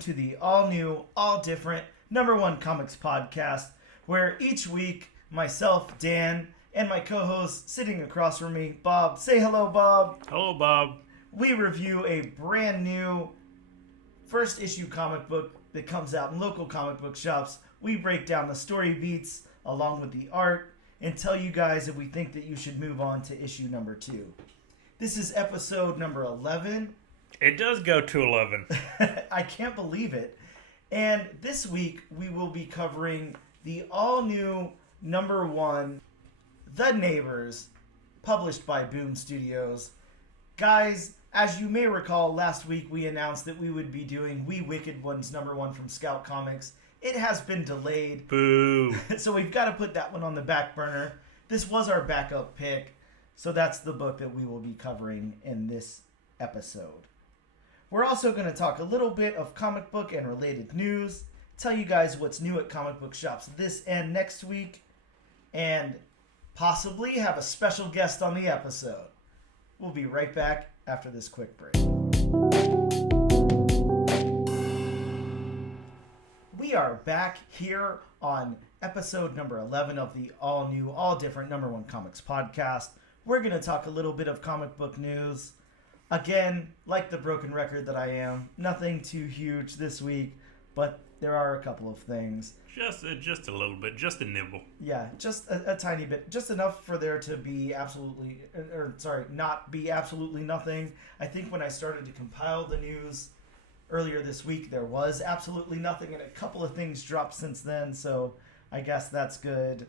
to the all-new, all-different #1 Comics podcast, where each week, myself, Dan, and my co-host sitting across from me, Bob. Say hello, Bob. Hello, Bob. We review a brand new first issue comic book that comes out in local comic book shops. We break down the story beats along with the art and tell you guys if we think that you should move on to issue number 2. This is episode number 11. It does go to 11. I can't believe it. And this week we will be covering the all-new #1, The Neighbors, published by Boom Studios. Guys, as you may recall, last week we announced that we would be doing We Wicked Ones #1 from Scout Comics. It has been delayed. Boo. So we've got to put that one on the back burner. This was our backup pick. So that's the book that we will be covering in this episode. We're also going to talk a little bit of comic book and related news, tell you guys what's new at comic book shops this and next week, and possibly have a special guest on the episode. We'll be right back after this quick break. We are back here on episode number 11 of the all-new, all-different #1 Comics podcast. We're going to talk a little bit of comic book news. Again, like the broken record that I am, nothing too huge this week, but there are a couple of things. Just a little bit, just a nibble. Yeah, just a tiny bit. Just enough for there to be not be absolutely nothing. I think when I started to compile the news earlier this week, there was absolutely nothing, and a couple of things dropped since then, so I guess that's good.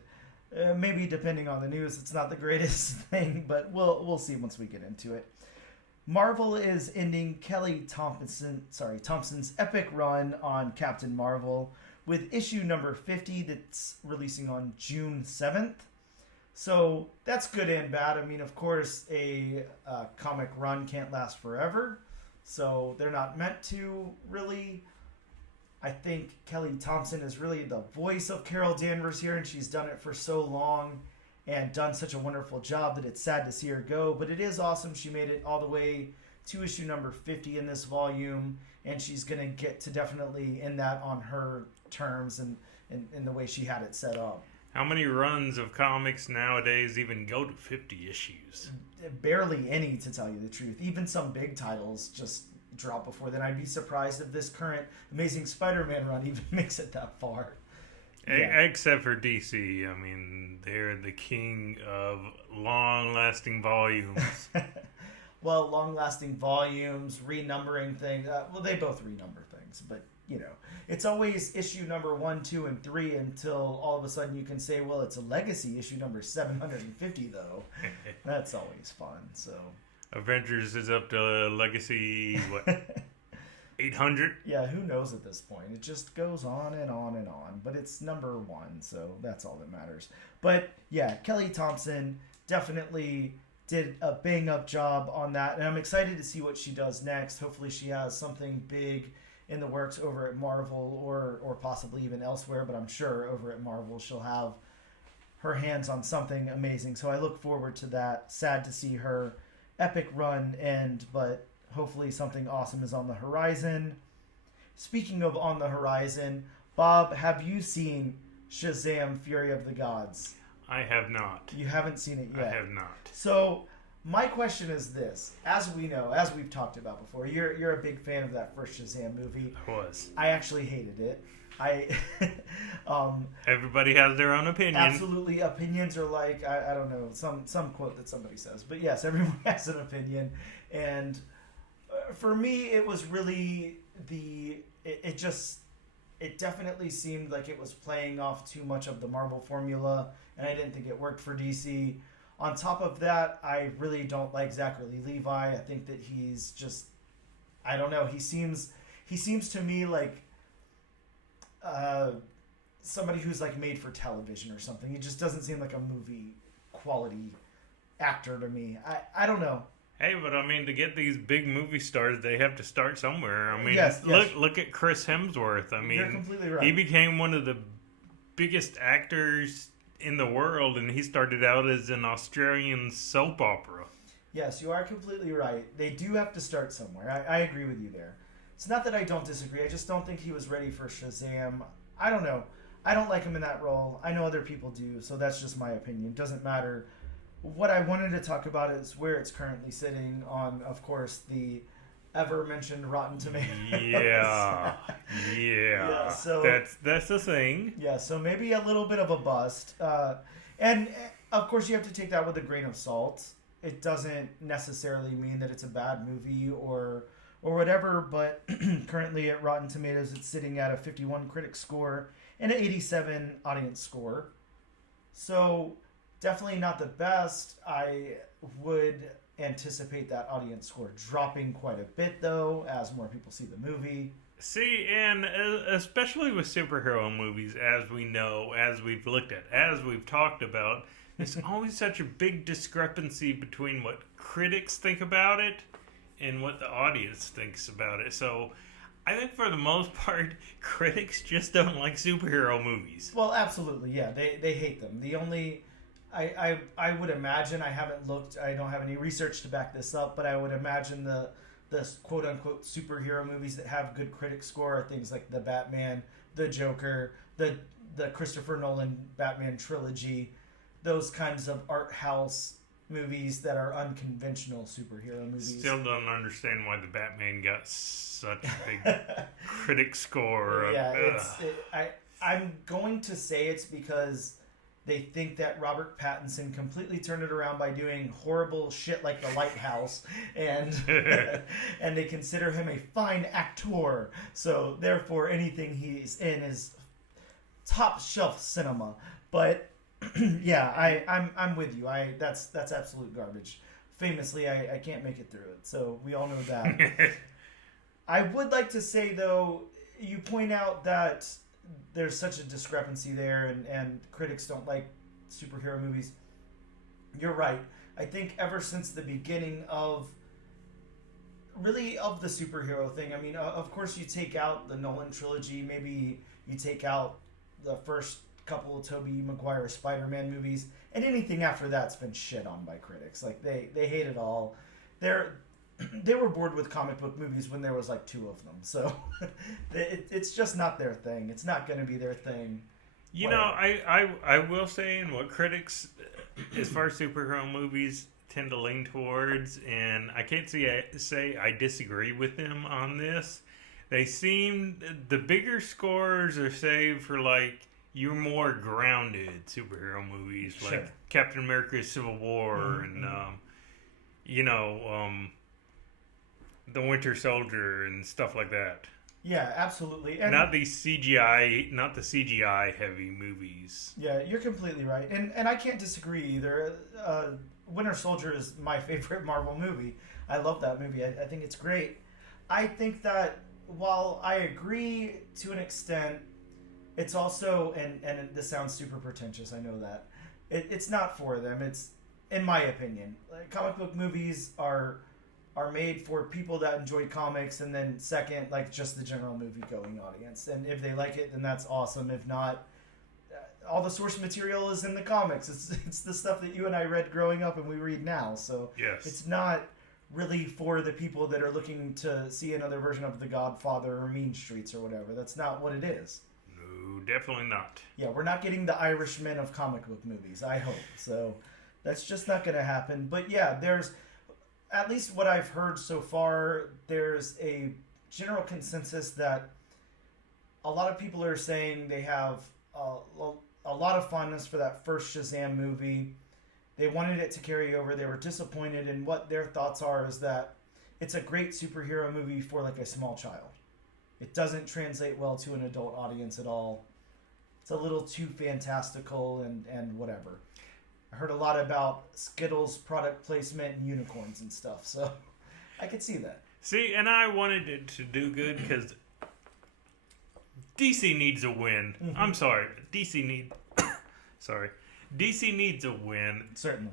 Maybe depending on the news, it's not the greatest thing, but we'll see once we get into it. Marvel is ending Kelly Thompson's epic run on Captain Marvel with issue number 50 that's releasing on June 7th. So that's good and bad. I mean, of course, a comic run can't last forever, so they're not meant to really. I think Kelly Thompson is really the voice of Carol Danvers here, and she's done it for so long and done such a wonderful job that it's sad to see her go. But it is awesome. She made it all the way to issue number 50 in this volume, and she's going to get to definitely end that on her terms and in the way she had it set up. How many runs of comics nowadays even go to 50 issues? Barely any, to tell you the truth. Even some big titles just drop before then. I'd be surprised if this current Amazing Spider-Man run even makes it that far. Yeah. Except for DC. I mean, they're the king of long-lasting volumes. Well, long-lasting volumes, renumbering things. Well, they both renumber things, but, you know, it's always issue number 1, 2, and 3 until all of a sudden you can say, well, it's a legacy issue number 750, though. That's always fun, so. Avengers is up to legacy, what, 800? Yeah, who knows at this point? It just goes on and on and on. But it's number 1, so that's all that matters. But yeah, Kelly Thompson definitely did a bang-up job on that. And I'm excited to see what she does next. Hopefully she has something big in the works over at Marvel or possibly even elsewhere. But I'm sure over at Marvel she'll have her hands on something amazing. So I look forward to that. Sad to see her epic run end, but hopefully something awesome is on the horizon. Speaking of on the horizon, Bob, have you seen Shazam! Fury of the Gods? I have not. You haven't seen it yet? I have not. So my question is this. As we know, as we've talked about before, you're a big fan of that first Shazam movie. I was. I actually hated it. Everybody has their own opinion. Absolutely. Opinions are like, I don't know, some quote that somebody says. But yes, everyone has an opinion. And for me, it was really it definitely seemed like it was playing off too much of the Marvel formula, and I didn't think it worked for DC. On top of that, I really don't like Zachary Levi. I think that he's just, I don't know, he seems to me like somebody who's like made for television or something. He just doesn't seem like a movie quality actor to me. I don't know. Hey, but I mean, to get these big movie stars, they have to start somewhere. I mean, yes. Look at Chris Hemsworth. I mean, you're completely right. He became one of the biggest actors in the world, and he started out as an Australian soap opera. Yes, you are completely right. They do have to start somewhere. I agree with you there. it's not that I don't disagree. I just don't think he was ready for Shazam. I don't know. I don't like him in that role. I know other people do, so that's just my opinion. Doesn't matter. What I wanted to talk about is where it's currently sitting on, of course, the ever mentioned Rotten Tomatoes. Yeah, So that's the thing. yeah, so maybe a little bit of a bust, and of course you have to take that with a grain of salt. It doesn't necessarily mean that it's a bad movie or whatever, but currently at Rotten Tomatoes it's sitting at a 51 critic score and an 87 audience score. So definitely not the best. I would anticipate that audience score dropping quite a bit though as more people see the movie. See, and especially with superhero movies, as we know, as we've looked at, as we've talked about, there's always such a big discrepancy between what critics think about it and what the audience thinks about it. So I think for the most part, critics just don't like superhero movies. Well, absolutely, yeah. They hate them. The only I would imagine, I haven't looked, I don't have any research to back this up, but I would imagine the quote unquote superhero movies that have good critic score are things like the Batman, the Joker, the Christopher Nolan Batman trilogy, those kinds of art house movies that are unconventional superhero movies. Still don't understand why the Batman got such a big critic score. Yeah, I'm going to say it's because they think that Robert Pattinson completely turned it around by doing horrible shit like The Lighthouse, and and they consider him a fine actor. So therefore, anything he's in is top shelf cinema. But yeah, I'm with you. That's absolute garbage. Famously, I can't make it through it. So we all know that. I would like to say though, you point out that there's such a discrepancy there, and critics don't like superhero movies. You're right. I think ever since the beginning of the superhero thing, I mean, of course you take out the Nolan trilogy, maybe you take out the first couple of Tobey Maguire Spider-Man movies, and anything after that's been shit on by critics. Like they hate it all. They were bored with comic book movies when there was like 2 of them. So it's just not their thing. It's not going to be their thing. You know, I will say, and what critics, as far as superhero movies, tend to lean towards, and I can't say I disagree with them on this. They seem, the bigger scores are saved for like your more grounded superhero movies, Sure. like Captain America: Civil War, and The Winter Soldier and stuff like that. Yeah, absolutely. And Not the CGI heavy movies. yeah, you're completely right. And I can't disagree either. Winter Soldier is my favorite Marvel movie. I love that movie. I think it's great. I think that while I agree to an extent, it's also, and this sounds super pretentious, I know that. It's not for them. It's, in my opinion, like, comic book movies are made for people that enjoy comics, and then second, like, just the general movie-going audience. And if they like it, then that's awesome. If not, all the source material is in the comics. It's the stuff that you and I read growing up and we read now. So Yes. it's not really for the people that are looking to see another version of The Godfather or Mean Streets or whatever. That's not what it is. No, definitely not. Yeah, we're not getting the Irishman of comic book movies, I hope. So that's just not going to happen. But yeah, there's, at least what I've heard so far, there's a general consensus that a lot of people are saying they have a lot of fondness for that first Shazam movie. They wanted it to carry over. They were disappointed, and what their thoughts are is that it's a great superhero movie for like a small child. It doesn't translate well to an adult audience at all. It's a little too fantastical and whatever. I heard a lot about Skittles product placement and unicorns and stuff, so I could see that. See, and I wanted it to do good because DC needs a win. Mhm. I'm sorry. DC needs a win. Certainly.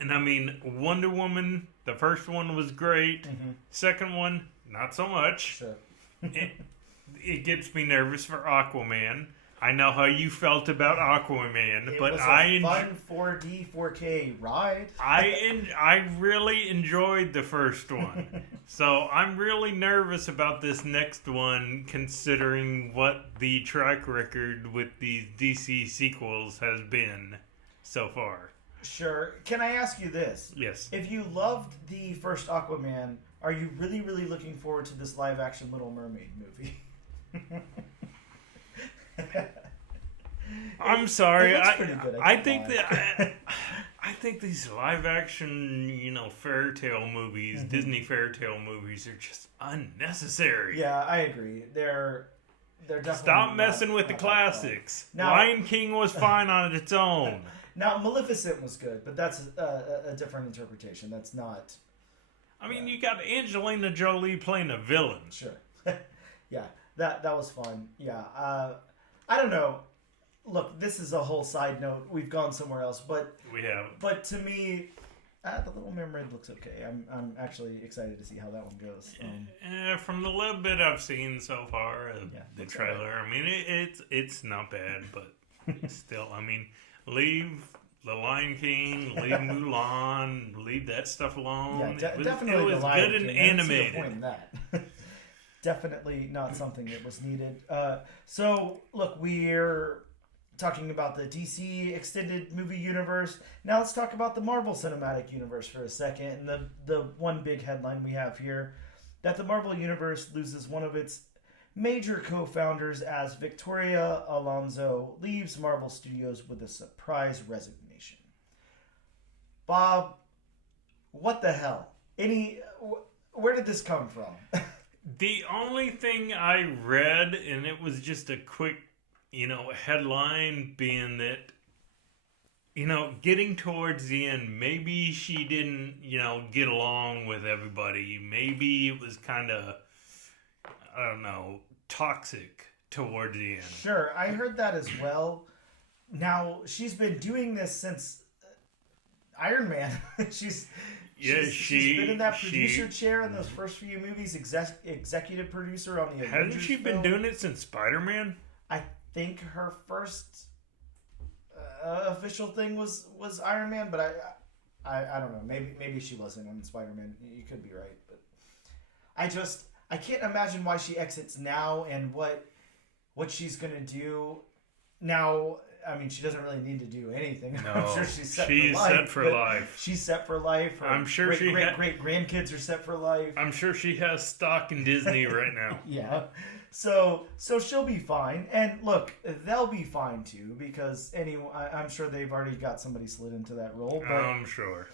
And I mean, Wonder Woman, the first one was great. Mm-hmm. Second one, not so much. Sure. It gets me nervous for Aquaman. I know how you felt about Aquaman, It but was I a fun 4D 4K ride. I really enjoyed the first one. So I'm really nervous about this next one, considering what the track record with these DC sequels has been so far. Sure. Can I ask you this? Yes. If you loved the first Aquaman, are you really, really looking forward to this live action Little Mermaid movie? I'm sorry. It looks pretty good. I think that I think these live action, fairy tale movies, Disney fairy tale movies, are just unnecessary. Yeah, I agree. They're definitely Stop messing with the not that fun. classics. Now- Lion King was fine on its own. Now, Maleficent was good, but that's a different interpretation. That's not I mean, you got Angelina Jolie playing a villain. sure. Yeah, that was fun. Yeah, I don't know. Look, this is a whole side note. We've gone somewhere else, but We have. But to me, the Little Mermaid looks okay. I'm actually excited to see how that one goes. From the little bit I've seen so far, the looks trailer, I mean, it's not bad, but still, I mean, leave The Lion King, leave Mulan, leave that stuff alone. Yeah, definitely It was the Lion good and King. I don't see the animated. point in that. Definitely not something that was needed. So, look, we're talking about the DC extended movie universe. Now let's talk about the Marvel Cinematic Universe for a second. And the one big headline we have here, that the Marvel Universe loses one of its major co-founders as Victoria Alonso leaves Marvel Studios with a surprise resignation. Bob, what the hell? Where did this come from? The only thing I read, and it was just a quick, headline, being that, getting towards the end, maybe she didn't, get along with everybody. Maybe it was kind of, I don't know, toxic towards the end. Sure, I heard that as well. Now, she's been doing this since Iron Man. she's been in that producer chair in those first few movies, executive producer on the Avengers Hasn't she been doing it since Spider-Man? I think her first official thing was Iron Man, but I don't know. Maybe she wasn't on Spider-Man. You could be right, but I can't imagine why she exits now and what she's gonna do now. I mean, she doesn't really need to do anything. No, I'm sure she's set for life. She's set for life. Her I'm sure great grandkids are set for life. I'm sure she has stock in Disney right now. Yeah. So she'll be fine. And look, they'll be fine too, because I'm sure they've already got somebody slid into that role. But, I'm sure.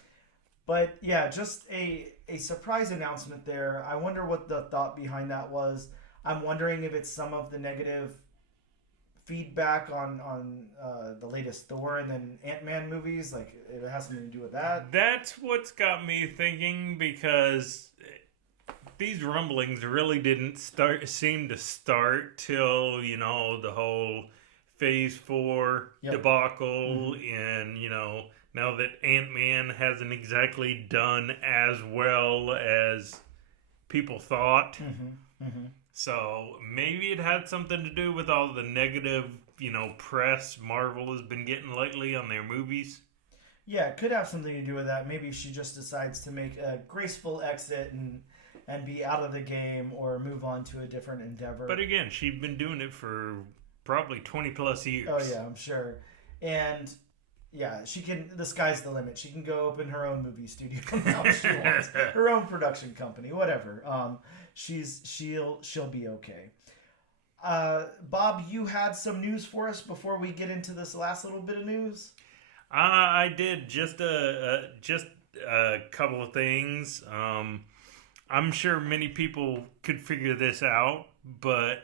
But yeah, just a surprise announcement there. I wonder what the thought behind that was. I'm wondering if it's some of the negative feedback on the latest Thor and then Ant-Man movies, like if it has something to do with that. That's what's got me thinking, because these rumblings really didn't seem to start till the whole Phase 4 debacle, and now that Ant-Man hasn't exactly done as well as people thought. So maybe it had something to do with all the negative, press Marvel has been getting lately on their movies. Yeah, it could have something to do with that. Maybe she just decides to make a graceful exit and be out of the game or move on to a different endeavor. But again, she's been doing it for probably 20 plus years. Oh yeah, I'm sure. And yeah, she can. The sky's the limit. She can go open her own movie studio now if she wants, her own production company, whatever. She'll be okay. Bob, you had some news for us before we get into this last little bit of news. I did just a couple of things. I'm sure many people could figure this out, but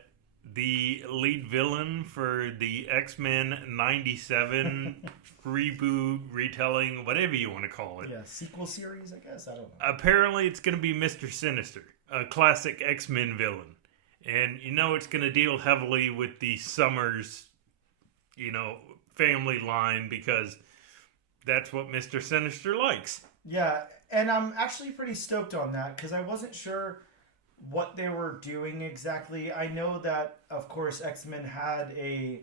the lead villain for the X-Men 97 reboot, retelling, whatever you want to call it. Yeah, sequel series, I guess. I don't know. Apparently, it's going to be Mr. Sinister, a classic X-Men villain. And it's going to deal heavily with the Summers, family line, because that's what Mr. Sinister likes. Yeah, and I'm actually pretty stoked on that, because I wasn't sure what they were doing exactly. I know that, of course, X-Men had a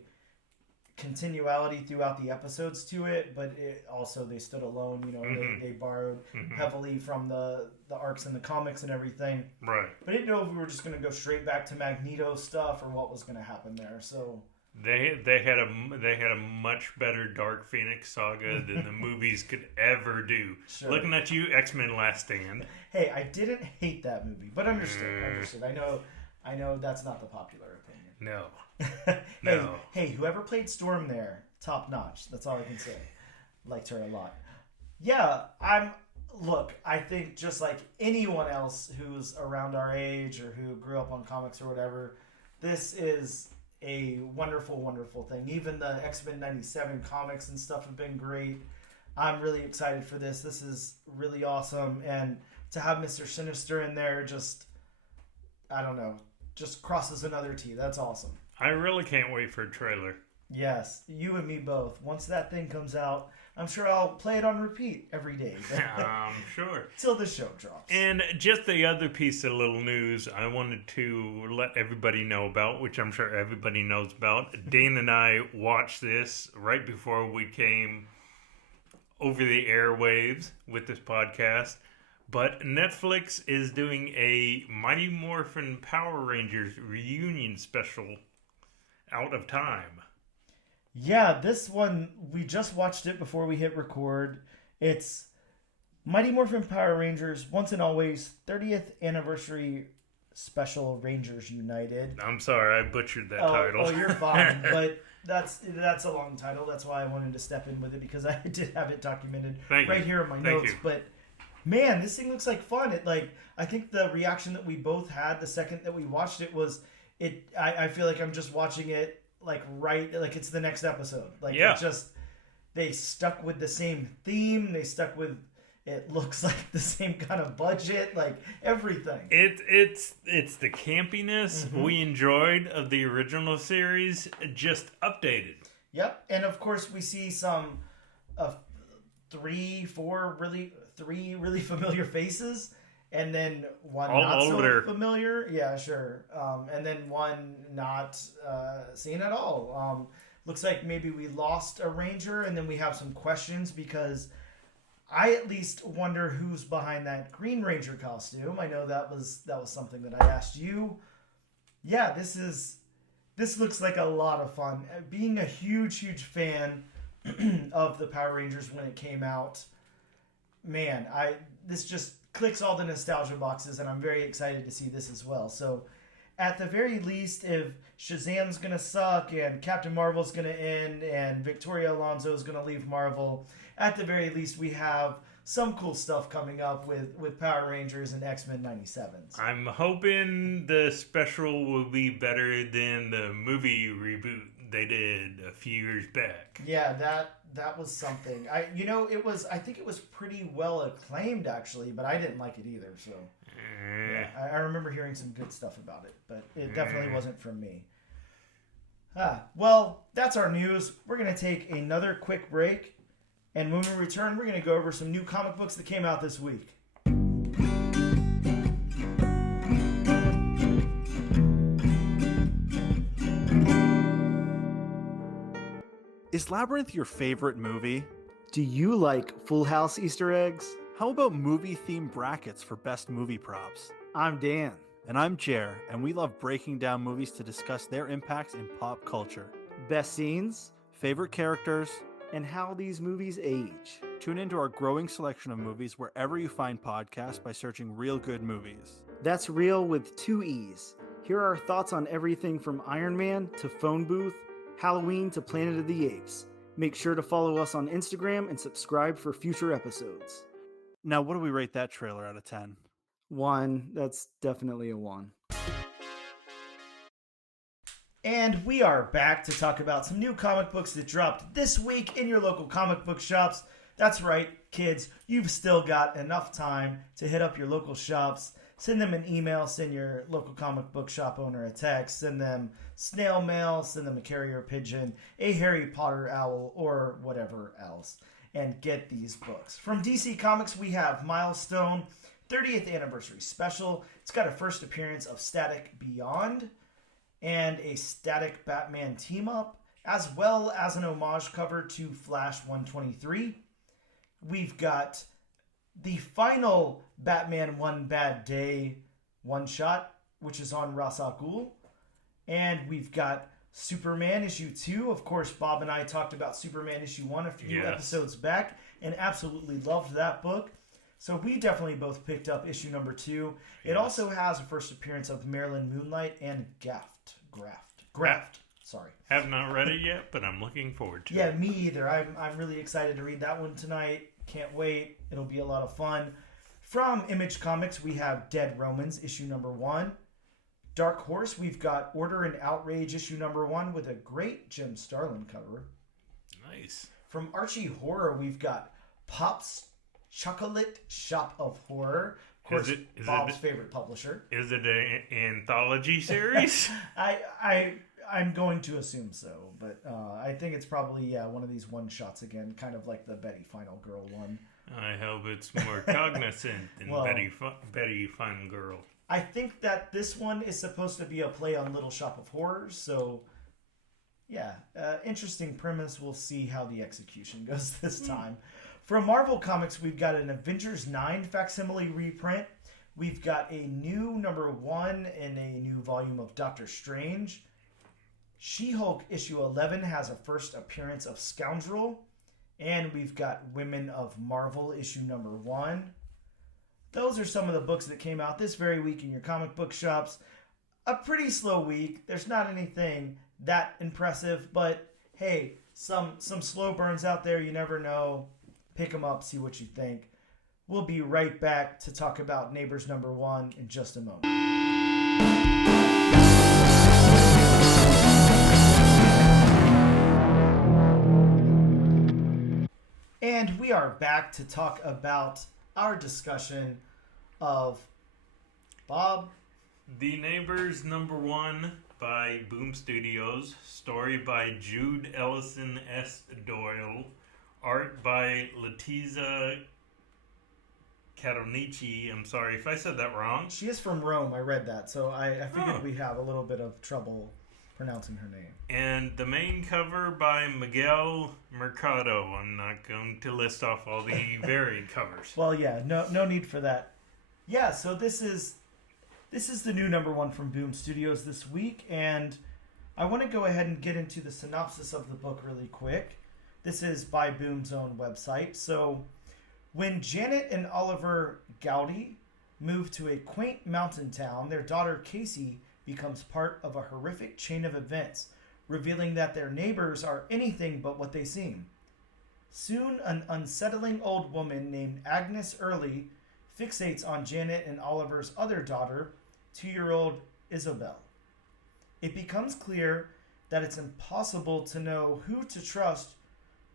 continuality throughout the episodes to it, but they stood alone. You know, they borrowed heavily from the arcs in the comics and everything. Right. But I didn't know if we were just going to go straight back to Magneto stuff or what was going to happen there. So they had a much better Dark Phoenix saga than the movies could ever do. Sure. Looking at you, X-Men Last Stand. Hey, I didn't hate that movie, but understood. I know that's not the popular opinion. No. No. Hey, whoever played Storm there, top notch. That's all I can say. Liked her a lot. Yeah, I think just like anyone else who's around our age or who grew up on comics or whatever, this is a wonderful, wonderful thing. Even the X-Men 97 comics and stuff have been great. I'm really excited for this. This is really awesome. And to have Mr. Sinister in there just crosses another T. That's awesome. I really can't wait for a trailer. Yes, you and me both. Once that thing comes out, I'm sure I'll play it on repeat every day. I'm sure. Till the show drops. And just the other piece of little news I wanted to let everybody know about, which I'm sure everybody knows about. Dane and I watched this right before we came over the airwaves with this podcast. But Netflix is doing a Mighty Morphin Power Rangers reunion special out of time. Yeah, this one, we just watched it before we hit record. It's Mighty Morphin Power Rangers Once and Always 30th Anniversary Special Rangers United. I'm sorry, I butchered that title. Oh, you're fine. But that's a long title. That's why I wanted to step in with it, because I did have it documented here in my notes. But man, this thing looks like fun. I think the reaction that we both had the second that we watched it was I feel like I'm just watching it it's the next episode. They stuck with the same theme. They stuck with, it looks like the same kind of budget, everything. It's the campiness we enjoyed of the original series, just updated. Yep, and of course we see some three really familiar faces, and then one not so familiar. Yeah, sure. And then one not seen at all. Looks like maybe we lost a ranger, and then we have some questions, because I at least wonder who's behind that Green Ranger costume. I know that was something that I asked you. Yeah, this looks like a lot of fun. Being a huge fan of the Power Rangers when it came out, man, this just clicks all the nostalgia boxes, and I'm very excited to see this as well. So at the very least, if Shazam's gonna suck and Captain Marvel's gonna end and Victoria Alonso is gonna leave Marvel, at the very least we have some cool stuff coming up with Power Rangers and X-Men 97s. I'm hoping the special will be better than the movie reboot they did a few years back. Yeah, that was something. I think it was pretty well acclaimed, actually, but I didn't like it either. So yeah, I remember hearing some good stuff about it, but it definitely wasn't from me. Well, that's our news. We're gonna take another quick break, and when we return, we're gonna go over some new comic books that came out this week. Is Labyrinth your favorite movie? Do you like Full House Easter eggs? How about movie-themed brackets for best movie props? I'm Dan. And I'm Jer, and we love breaking down movies to discuss their impacts in pop culture. Best scenes, favorite characters, and how these movies age. Tune into our growing selection of movies wherever you find podcasts by searching Real Good Movies. That's real with 2 E's. Here are our thoughts on everything from Iron Man to Phone Booth, Halloween to Planet of the Apes. Make sure to follow us on Instagram and subscribe for future episodes. Now, what do we rate that trailer out of 10? 1. That's definitely a 1. And we are back to talk about some new comic books that dropped this week in your local comic book shops. That's right, kids. You've still got enough time to hit up your local shops. Send them an email, send your local comic book shop owner a text, send them snail mail, send them a carrier pigeon, a Harry Potter owl, or whatever else, and get these books. From DC Comics, we have Milestone 30th Anniversary Special. It's got a first appearance of Static Beyond and a Static Batman team-up, as well as an homage cover to Flash 123. We've got the final Batman One Bad Day one-shot, which is on Ra's al Ghul. And we've got Superman issue 2. Of course, Bob and I talked about Superman issue 1 a few episodes back and absolutely loved that book. So we definitely both picked up issue number 2. It also has a first appearance of Marilyn Moonlight and Graft. Sorry. Have not read it yet, but I'm looking forward to it. Yeah, me either. I'm really excited to read that one tonight. Can't wait. It'll be a lot of fun. From Image Comics, we have Dead Romans, issue number 1. Dark Horse, we've got Order and Outrage, issue number 1, with a great Jim Starlin cover. Nice. From Archie Horror, we've got Pop's Chocolate Shop of Horror. Of course, Bob's favorite publisher. Is it an anthology series? I'm going to assume so, but I think it's probably one of these one-shots again, kind of like the Betty Final Girl one. I hope it's more cognizant than Betty Fun Girl. I think that this one is supposed to be a play on Little Shop of Horrors, so yeah, interesting premise. We'll see how the execution goes this time. From Marvel Comics, we've got an Avengers 9 facsimile reprint. We've got a new number 1 and a new volume of Doctor Strange. She-Hulk issue 11 has a first appearance of Scoundrel. And we've got Women of Marvel issue number 1. Those are some of the books that came out this very week in your comic book shops. A pretty slow week. There's not anything that impressive, but hey, some slow burns out there. You never know. Pick them up, see what you think. We'll be right back to talk about Neighbors number 1 in just a moment. And we are back to talk about our discussion of Bob. The Neighbors number 1 by Boom Studios. Story by Jude Ellison S. Doyle. Art by Letizia Caronici. I'm sorry if I said that wrong. She is from Rome. I read that, so I figured we'd have a little bit of trouble pronouncing her name. And the main cover by Miguel Mercado. I'm not going to list off all the varied covers. Well, yeah, no need for that. Yeah, so this is the new number 1 from Boom Studios this week, and I want to go ahead and get into the synopsis of the book really quick. This is by Boom's own website. So, when Janet and Oliver Gowdy move to a quaint mountain town, their daughter Casey becomes part of a horrific chain of events, revealing that their neighbors are anything but what they seem. Soon, an unsettling old woman named Agnes Early fixates on Janet and Oliver's other daughter, 2-year-old Isabel. It becomes clear that it's impossible to know who to trust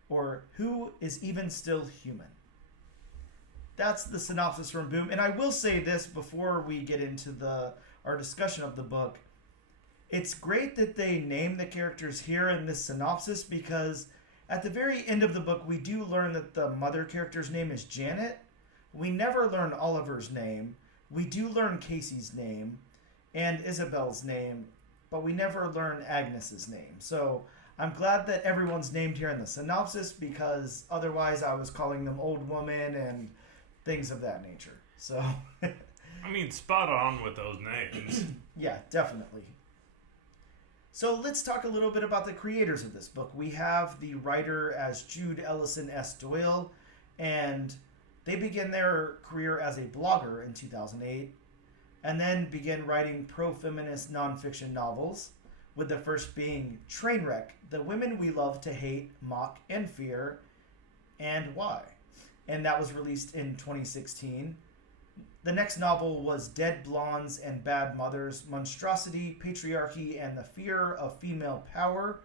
or who is even still human. That's the synopsis from Boom. And I will say this before we get into our discussion of the book. It's great that they name the characters here in this synopsis, because at the very end of the book, we do learn that the mother character's name is Janet. We never learn Oliver's name. We do learn Casey's name and Isabel's name, but we never learn Agnes's name. So I'm glad that everyone's named here in the synopsis, because otherwise I was calling them old woman and things of that nature. So I mean, spot on with those names. Yeah, definitely. So let's talk a little bit about the creators of this book. We have the writer as Jude Ellison S. Doyle, and they begin their career as a blogger in 2008, and then begin writing pro-feminist nonfiction novels, with the first being Trainwreck, The Women We Love to Hate, Mock, and Fear, and Why. And that was released in 2016. The next novel was Dead Blondes and Bad Mothers, Monstrosity, Patriarchy, and the Fear of Female Power,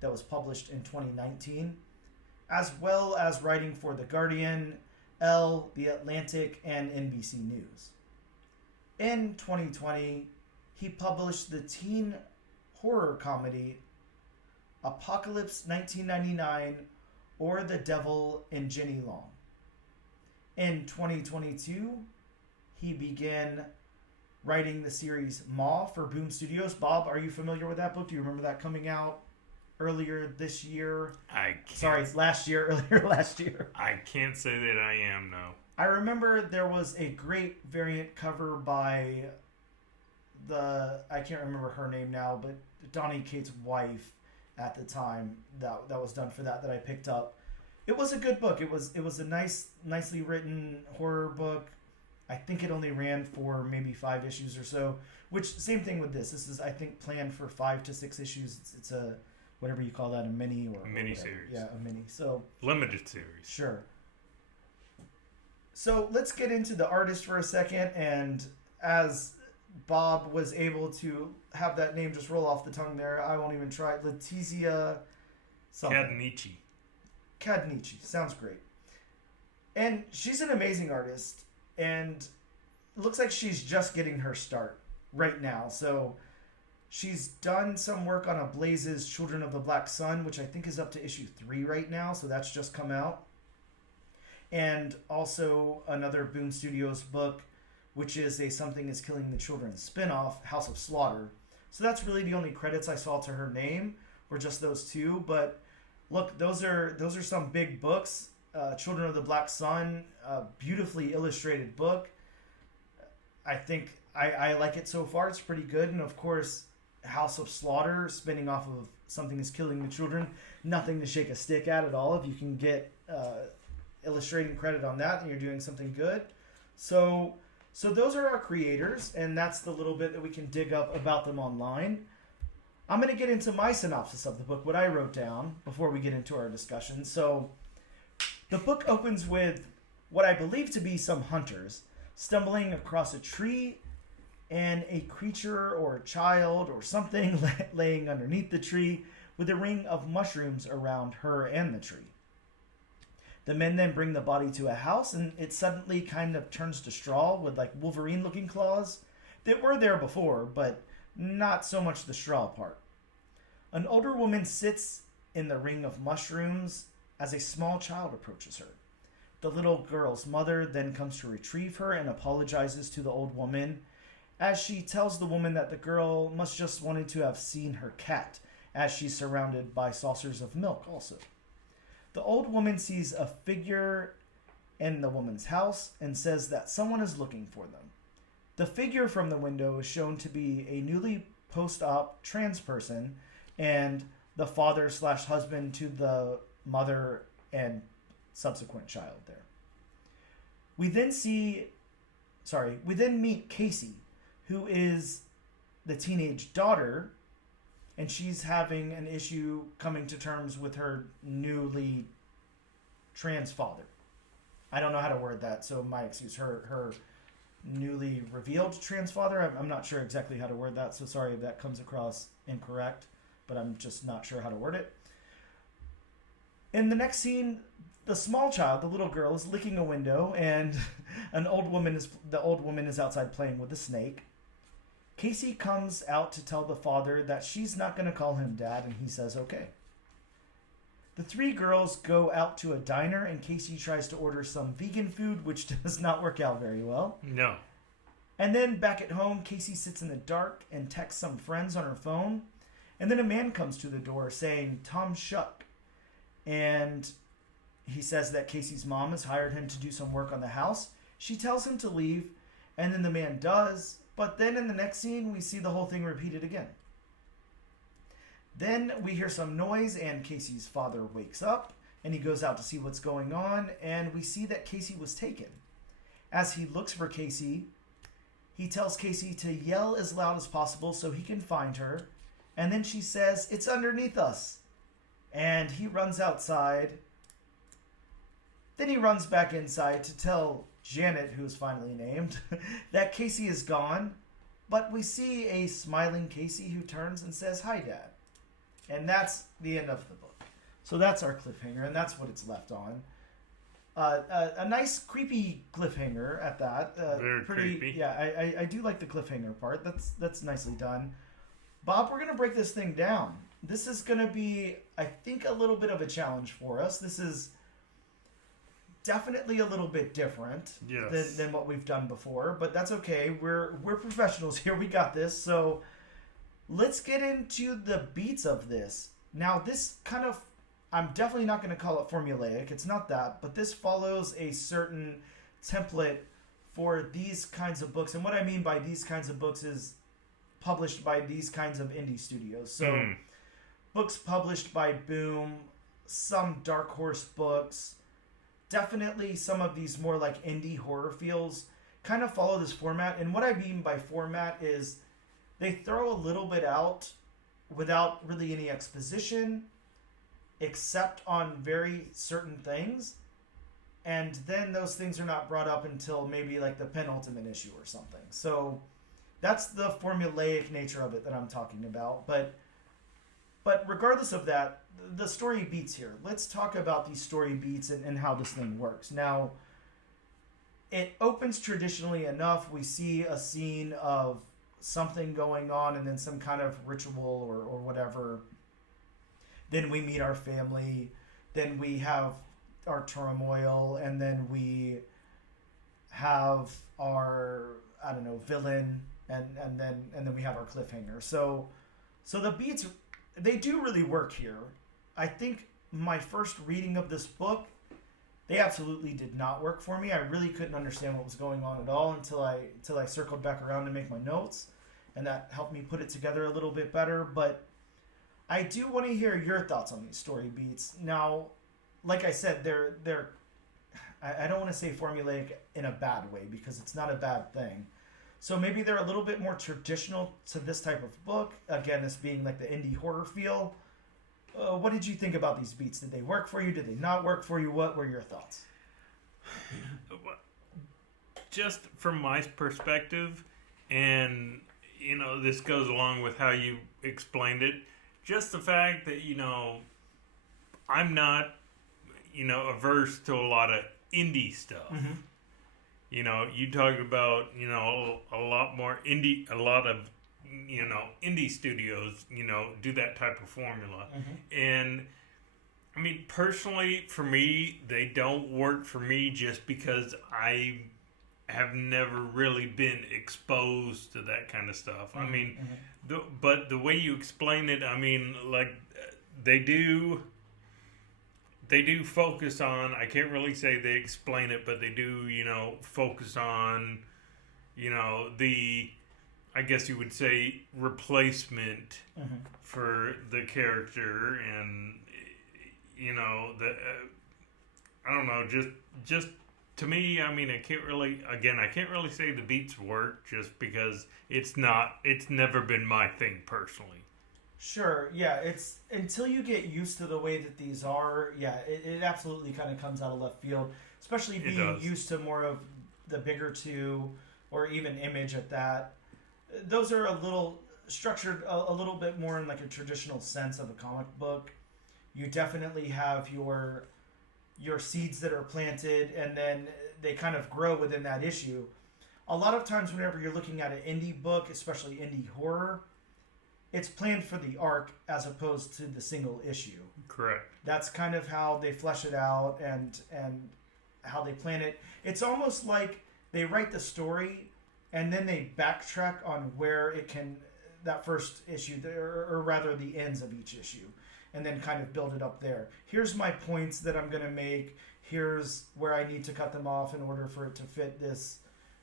that was published in 2019, as well as writing for The Guardian, Elle, The Atlantic, and NBC News. In 2020, he published the teen horror comedy Apocalypse 1999, or The Devil in Jenny Long. In 2022, he began writing the series Maw for Boom Studios. Bob, are you familiar with that book? Do you remember that coming out earlier this year. Sorry, last year, earlier last year. I can't say that I am, no. I remember there was a great variant cover by I can't remember her name now, but Donny Cates' wife at the time that was done for that I picked up. It was a good book. It was a nicely written horror book. I think it only ran for maybe 5 issues or so, which same thing with this. This is, I think, planned for 5 to 6 issues. It's a, whatever you call that, a mini or... A mini-series. Yeah, a mini. So... Limited series. Sure. So let's get into the artist for a second, and as Bob was able to have that name just roll off the tongue there, I won't even try. Letizia something. Cadnici. Sounds great. And she's an amazing artist, and it looks like she's just getting her start right now. So she's done some work on Ablaze's Children of the Black Sun, which I think is up to issue 3 right now, so that's just come out. And also another Boom Studios book, which is a Something is Killing the Children spinoff, House of Slaughter. So that's really the only credits I saw to her name, were just those 2. But look, those are some big books. Children of the Black Sun, a beautifully illustrated book. I think I like it so far. It's pretty good. And of course, House of Slaughter, spinning off of Something is Killing the Children. Nothing to shake a stick at all. If you can get illustrating credit on that, and you're doing something good. So those are our creators, and that's the little bit that we can dig up about them online. I'm going to get into my synopsis of the book, what I wrote down, before we get into our discussion. So the book opens with what I believe to be some hunters stumbling across a tree and a creature or a child or something laying underneath the tree with a ring of mushrooms around her and the tree. The men then bring the body to a house, and it suddenly kind of turns to straw with like Wolverine-looking claws that were there before, but not so much the straw part. An older woman sits in the ring of mushrooms as a small child approaches her. The little girl's mother then comes to retrieve her and apologizes to the old woman, as she tells the woman that the girl must just wanted to have seen her cat, as she's surrounded by saucers of milk also. The old woman sees a figure in the woman's house and says that someone is looking for them. The figure from the window is shown to be a newly post-op trans person and the father/husband to the mother and subsequent child there. We then meet Casey, who is the teenage daughter, and she's having an issue coming to terms with her newly trans father. I don't know how to word that, so my excuse. Her newly revealed trans father. I'm not sure exactly how to word that, so sorry if that comes across incorrect, but I'm just not sure how to word it. In the next scene, the small child, the little girl, is licking a window, and the old woman is outside playing with a snake. Casey comes out to tell the father that she's not going to call him dad, and he says okay. The 3 girls go out to a diner, and Casey tries to order some vegan food, which does not work out very well. No. And then back at home, Casey sits in the dark and texts some friends on her phone. And then a man comes to the door saying, Tom Shuck. And he says that Casey's mom has hired him to do some work on the house. She tells him to leave, and then the man does. But then in the next scene, we see the whole thing repeated again. Then we hear some noise, and Casey's father wakes up, and he goes out to see what's going on, and we see that Casey was taken. As he looks for Casey, he tells Casey to yell as loud as possible so he can find her, and then she says, "It's underneath us." And he runs outside. Then he runs back inside to tell Janet, who's finally named, that Casey is gone, but we see a smiling Casey who turns and says, "Hi, Dad." And that's the end of the book. So that's our cliffhanger, and that's what it's left on. A nice, creepy cliffhanger at that. Very creepy. Yeah, I do like the cliffhanger part. That's nicely done. Bob, we're going to break this thing down. This is going to be, I think, a little bit of a challenge for us. This is definitely a little bit different than what we've done before, but that's okay. We're professionals here. We got this. So let's get into the beats of this. Now, this kind of, I'm definitely not going to call it formulaic. It's not that, but this follows a certain template for these kinds of books. And what I mean by these kinds of books is published by these kinds of indie studios. So, books published by Boom, some Dark Horse books, definitely some of these more like indie horror feels kind of follow this format. And what I mean by format is they throw a little bit out without really any exposition, except on very certain things. And then those things are not brought up until maybe like the penultimate issue or something. So that's the formulaic nature of it that I'm talking about. But regardless of that, the story beats here. Let's talk about these story beats and how this thing works. Now, it opens traditionally enough. We see a scene of something going on and then some kind of ritual or whatever. Then we meet our family. Then we have our turmoil. And then we have our, I don't know, villain. And then we have our cliffhanger. So the beats, they do really work here. I think my first reading of this book, they absolutely did not work for me. I really couldn't understand what was going on at all until I circled back around to make my notes, and that helped me put it together a little bit better. But I do want to hear your thoughts on these story beats. Now, like I said, they're I don't want to say formulaic in a bad way because it's not a bad thing. So maybe they're a little bit more traditional to this type of book. Again, this being like the indie horror feel. What did you think about these beats? Did they work for you? Did they not work for you? What were your thoughts? Just from my perspective, and this goes along with how you explained it. Just the fact that I'm not averse to a lot of indie stuff. Mm-hmm. You talk about a lot of indie studios, do that type of formula. Mm-hmm. And I mean, personally, for me, they don't work for me just because I have never really been exposed to that kind of stuff. Mm-hmm. I mean, but the way you explain it, I mean, like, they do focus on, I can't really say they explain it, but they do, focus on, the, I guess you would say, replacement Mm-hmm. for the character, and I don't know, just to me, I mean, I can't really say the beats work just because it's never been my thing personally. Sure, yeah, it's until you get used to the way that these are, yeah, it absolutely kind of comes out of left field, especially being used to more of the bigger two or even Image at that. Those are a little structured a little bit more in like a traditional sense of a comic book. You definitely have your seeds that are planted and then they kind of grow within that issue. A lot of times whenever you're looking at an indie book, especially indie horror, it's planned for the arc as opposed to the single issue. Correct. That's kind of how they flesh it out and how they plan it. It's almost like they write the story and then they backtrack on where it can, that first issue, or rather the ends of each issue, and then kind of build it up there. Here's my points that I'm going to make. Here's where I need to cut them off in order for it to fit this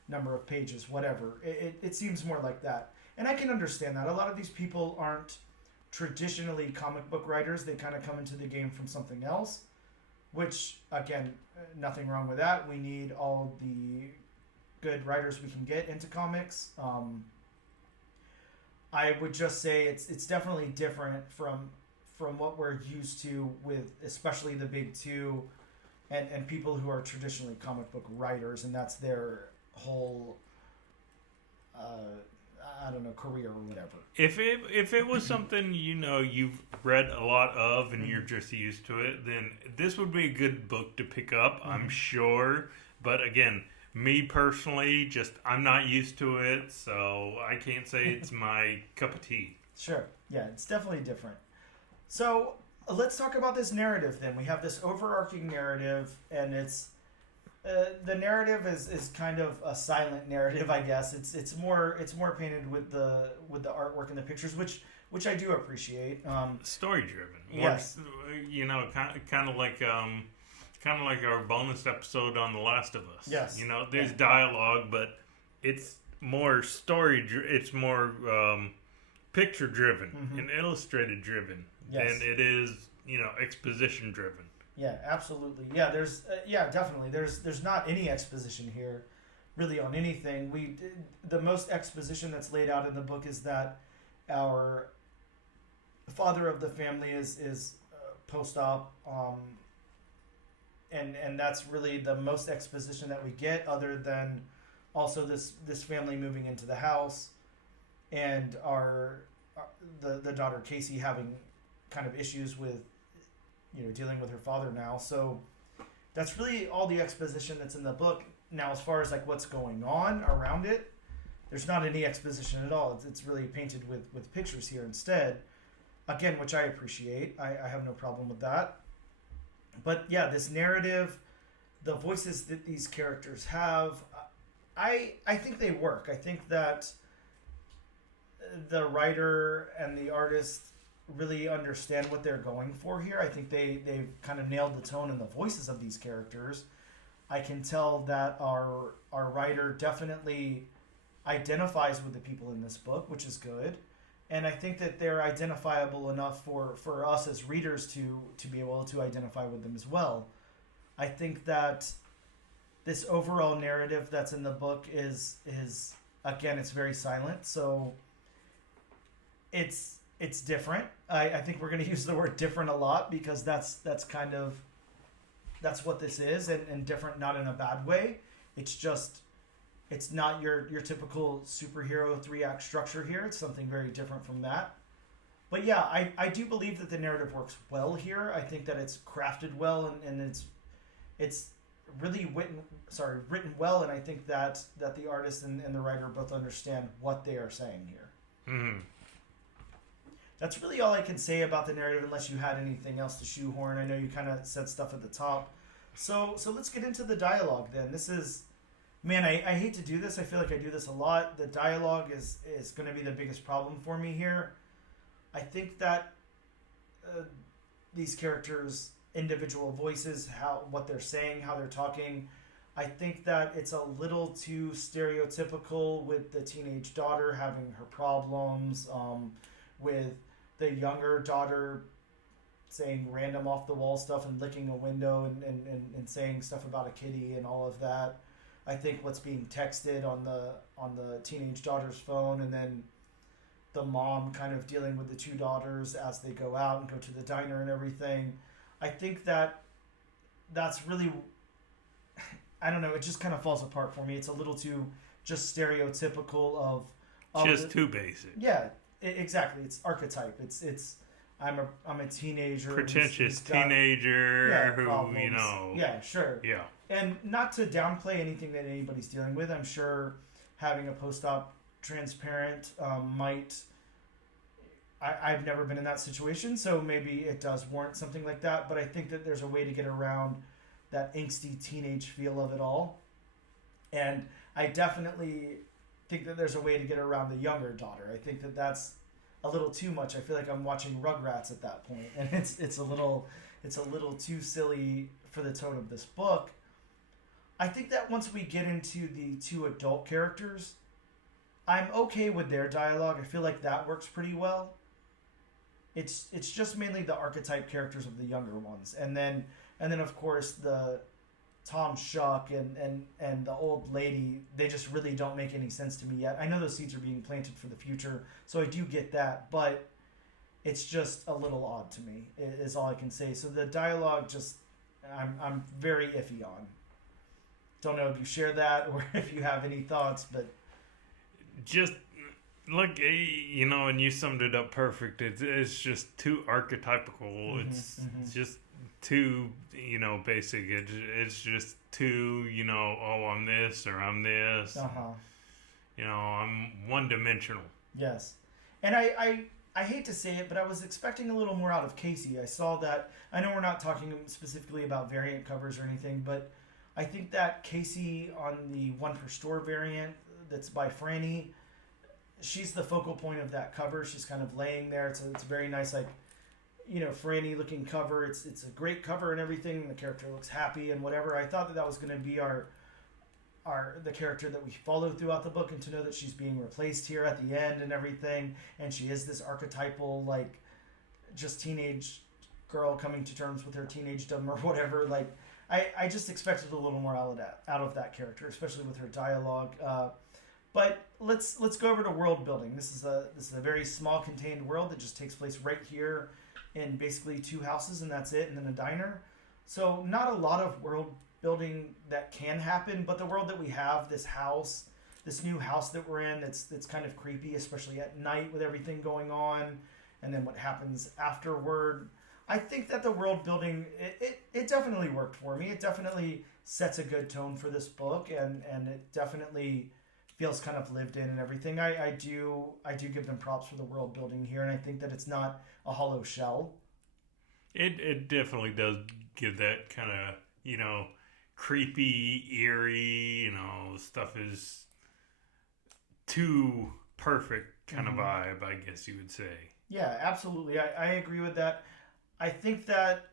number of pages, whatever. It seems more like that. And I can understand that. A lot of these people aren't traditionally comic book writers. They kind of come into the game from something else, which, again, nothing wrong with that. We need all the good writers we can get into comics. I would just say it's definitely different from what we're used to with especially the big two and people who are traditionally comic book writers, and that's their whole I don't know, career or whatever. If it was something you've read a lot of and you're just used to it, then this would be a good book to pick up, I'm sure. But again, me personally, I'm not used to it, so I can't say it's my cup of tea. Sure. Yeah, it's definitely different. So let's talk about this narrative then. We have this overarching narrative, and it's the narrative is kind of a silent narrative, I guess. It's more painted with the artwork and the pictures, which which I do appreciate. Story driven. Yes. You know, kind of like our bonus episode on The Last of Us. Yes. You know, there's dialogue, but it's more it's more picture driven and illustrated driven than it is, you know, exposition driven. Yeah, absolutely. Yeah, there's definitely. There's not any exposition here, really, on anything. The most exposition that's laid out in the book is that our father of the family is post-op, and that's really the most exposition that we get, other than also this family moving into the house, and the daughter Casey having kind of issues with, you know, dealing with her father now. So that's really all the exposition that's in the book. Now, as far as like what's going on around it, there's not any exposition at all. It's really painted with pictures here instead. Again, which I appreciate. I have no problem with that. But yeah, this narrative, the voices that these characters have, I think they work. I think that the writer and the artist really understand what they're going for here. I think they've kind of nailed the tone and the voices of these characters. I can tell that our writer definitely identifies with the people in this book, which is good. And I think that they're identifiable enough for us as readers to be able to identify with them as well. I think that this overall narrative that's in the book is again, it's very silent. So it's different. I think we're going to use the word different a lot, because that's what this is, and different not in a bad way. It's not your typical superhero 3-act structure here. It's something very different from that. But yeah, I do believe that the narrative works well here. I think that it's crafted well, and it's really written well, and I think that the artist and the writer both understand what they are saying here. Mm-hmm. That's really all I can say about the narrative, unless you had anything else to shoehorn. I know you kind of said stuff at the top. So let's get into the dialogue then. This is, man, I hate to do this. I feel like I do this a lot. The dialogue is going to be the biggest problem for me here. I think that these characters' individual voices, what they're saying, how they're talking, I think that it's a little too stereotypical, with the teenage daughter having her problems, with the younger daughter saying random off the wall stuff and licking a window and saying stuff about a kitty and all of that. I think what's being texted on the teenage daughter's phone, and then the mom kind of dealing with the two daughters as they go out and go to the diner and everything. I think that's really, I don't know, it just kind of falls apart for me. It's a little too just stereotypical of just too basic. Yeah, exactly. It's archetype. It's I'm a teenager, pretentious teenager who problems. You know. Yeah, sure. Yeah. And not to downplay anything that anybody's dealing with. I'm sure having a post-op transparent might. I've never been in that situation, so maybe it does warrant something like that. But I think that there's a way to get around that angsty teenage feel of it all, and I definitely think that there's a way to get around the younger daughter. I think that that's a little too much. I feel like I'm watching Rugrats at that point, and it's a little too silly for the tone of this book. I think that once we get into the two adult characters, I'm okay with their dialogue. I feel like that works pretty well. It's just mainly the archetype characters of the younger ones, and then of course the Tom Shuck and the old lady, they just really don't make any sense to me yet. I know those seeds are being planted for the future, so I do get that, but it's just a little odd to me, is all I can say. So the dialogue, just I'm very iffy on. Don't know if you share that or if you have any thoughts, but just look, you know, and you summed it up perfect. It's just too archetypical. It's just too, you know, basic. It's just too, you know, oh, I'm this or I'm this. You know, I'm one-dimensional. Yes. And I hate to say it, but I was expecting a little more out of Casey. I saw that. I know we're not talking specifically about variant covers or anything, but I think that Casey on the One Per Store variant that's by Franny, she's the focal point of that cover. She's kind of laying there. It's a very nice, like, Franny looking cover. It's a great cover and everything. The character looks happy and whatever. I thought that was going to be the character that we follow throughout the book, and to know that she's being replaced here at the end and everything, and she is this archetypal, like, just teenage girl coming to terms with her teenagedom or whatever. Like, I just expected a little more out of that character, especially with her dialogue. But let's go over to world building. This is a very small contained world that just takes place right here in basically 2 houses, and that's it, and then a diner. So not a lot of world building that can happen, but the world that we have, this new house that we're in, that's kind of creepy, especially at night with everything going on, and then what happens afterward. I think that the world building, it definitely worked for me. It definitely sets a good tone for this book, and it definitely feels kind of lived in and everything. I do give them props for the world building here, and I think that it's not a hollow shell. It definitely does give that kind of, creepy, eerie, stuff is too perfect kind of vibe, I guess you would say. Yeah, absolutely. I agree with that. I think that,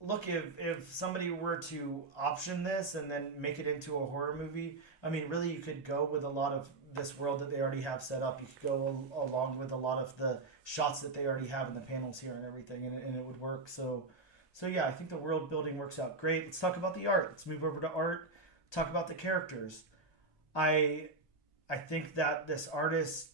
look, if somebody were to option this and then make it into a horror movie, I mean, really, you could go with a lot of this world that they already have set up. You could go along with a lot of the shots that they already have in the panels here and everything, and it would work. So yeah, I think the world building works out great. Let's talk about the art. Let's move over to art. Talk about the characters. I think that this artist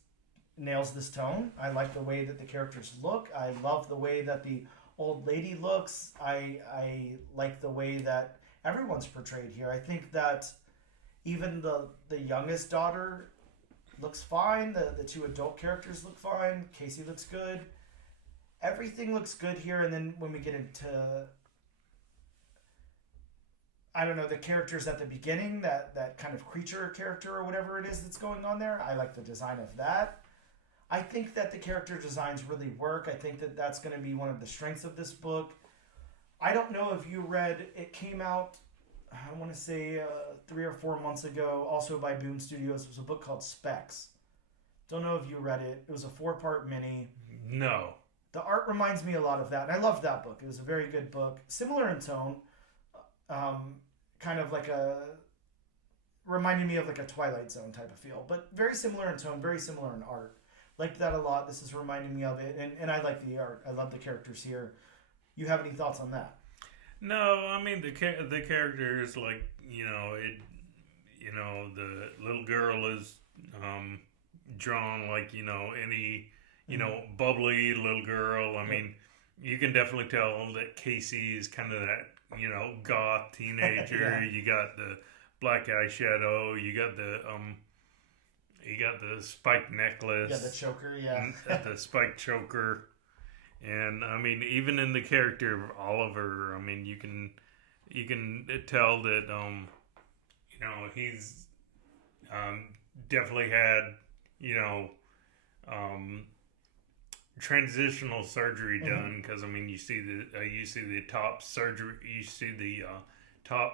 nails this tone. I like the way that the characters look. I love the way that the old lady looks. I like the way that everyone's portrayed here. I think that even the youngest daughter looks fine. The 2 adult characters look fine. Casey looks good. Everything looks good here. And then when we get into, I don't know, the characters at the beginning, that kind of creature character or whatever it is that's going on there, I like the design of that. I think that the character designs really work. I think that that's going to be one of the strengths of this book. I don't know if you read, it came out, I want to say 3 or 4 months ago, also by Boom Studios. It was a book called Specs. Don't know if you read it. It was a 4-part mini. No. The art reminds me a lot of that, and I loved that book. It was a very good book. Similar in tone. Kind of like reminded me of like a Twilight Zone type of feel, but very similar in tone, very similar in art. Liked that a lot. This is reminding me of it, and I like the art. I love the characters here. You have any thoughts on that? No, I mean the characters, like, the little girl is drawn like, any bubbly little girl. I mean, you can definitely tell that Casey is kind of that, goth teenager. Yeah. You got the black eyeshadow. You got the spiked necklace. Yeah, the choker. Yeah, the spiked choker. And I mean, even in the character of Oliver, I mean, you can tell that he's definitely had transitional surgery done, because I mean, you see the top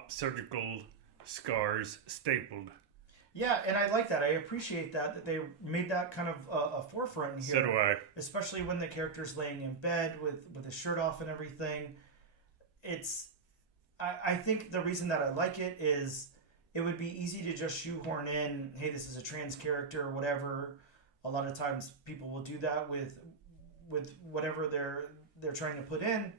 surgical scars stapled. Yeah, and I like that. I appreciate that they made that kind of a forefront here. So do I. Especially when the character's laying in bed with his shirt off and everything. I think the reason that I like it is it would be easy to just shoehorn in, hey, this is a trans character or whatever. A lot of times people will do that with whatever they're trying to put in.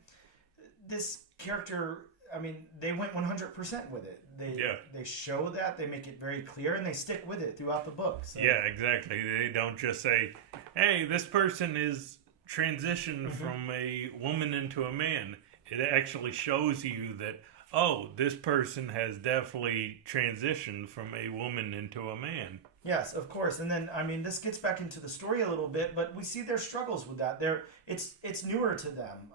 This character, I mean, they went 100% with it. They show that, they make it very clear, and they stick with it throughout the book. So. Yeah, exactly. They don't just say, hey, this person is transitioned from a woman into a man. It actually shows you that, oh, this person has definitely transitioned from a woman into a man. Yes, of course. And then, I mean, this gets back into the story a little bit, but we see their struggles with that. It's newer to them.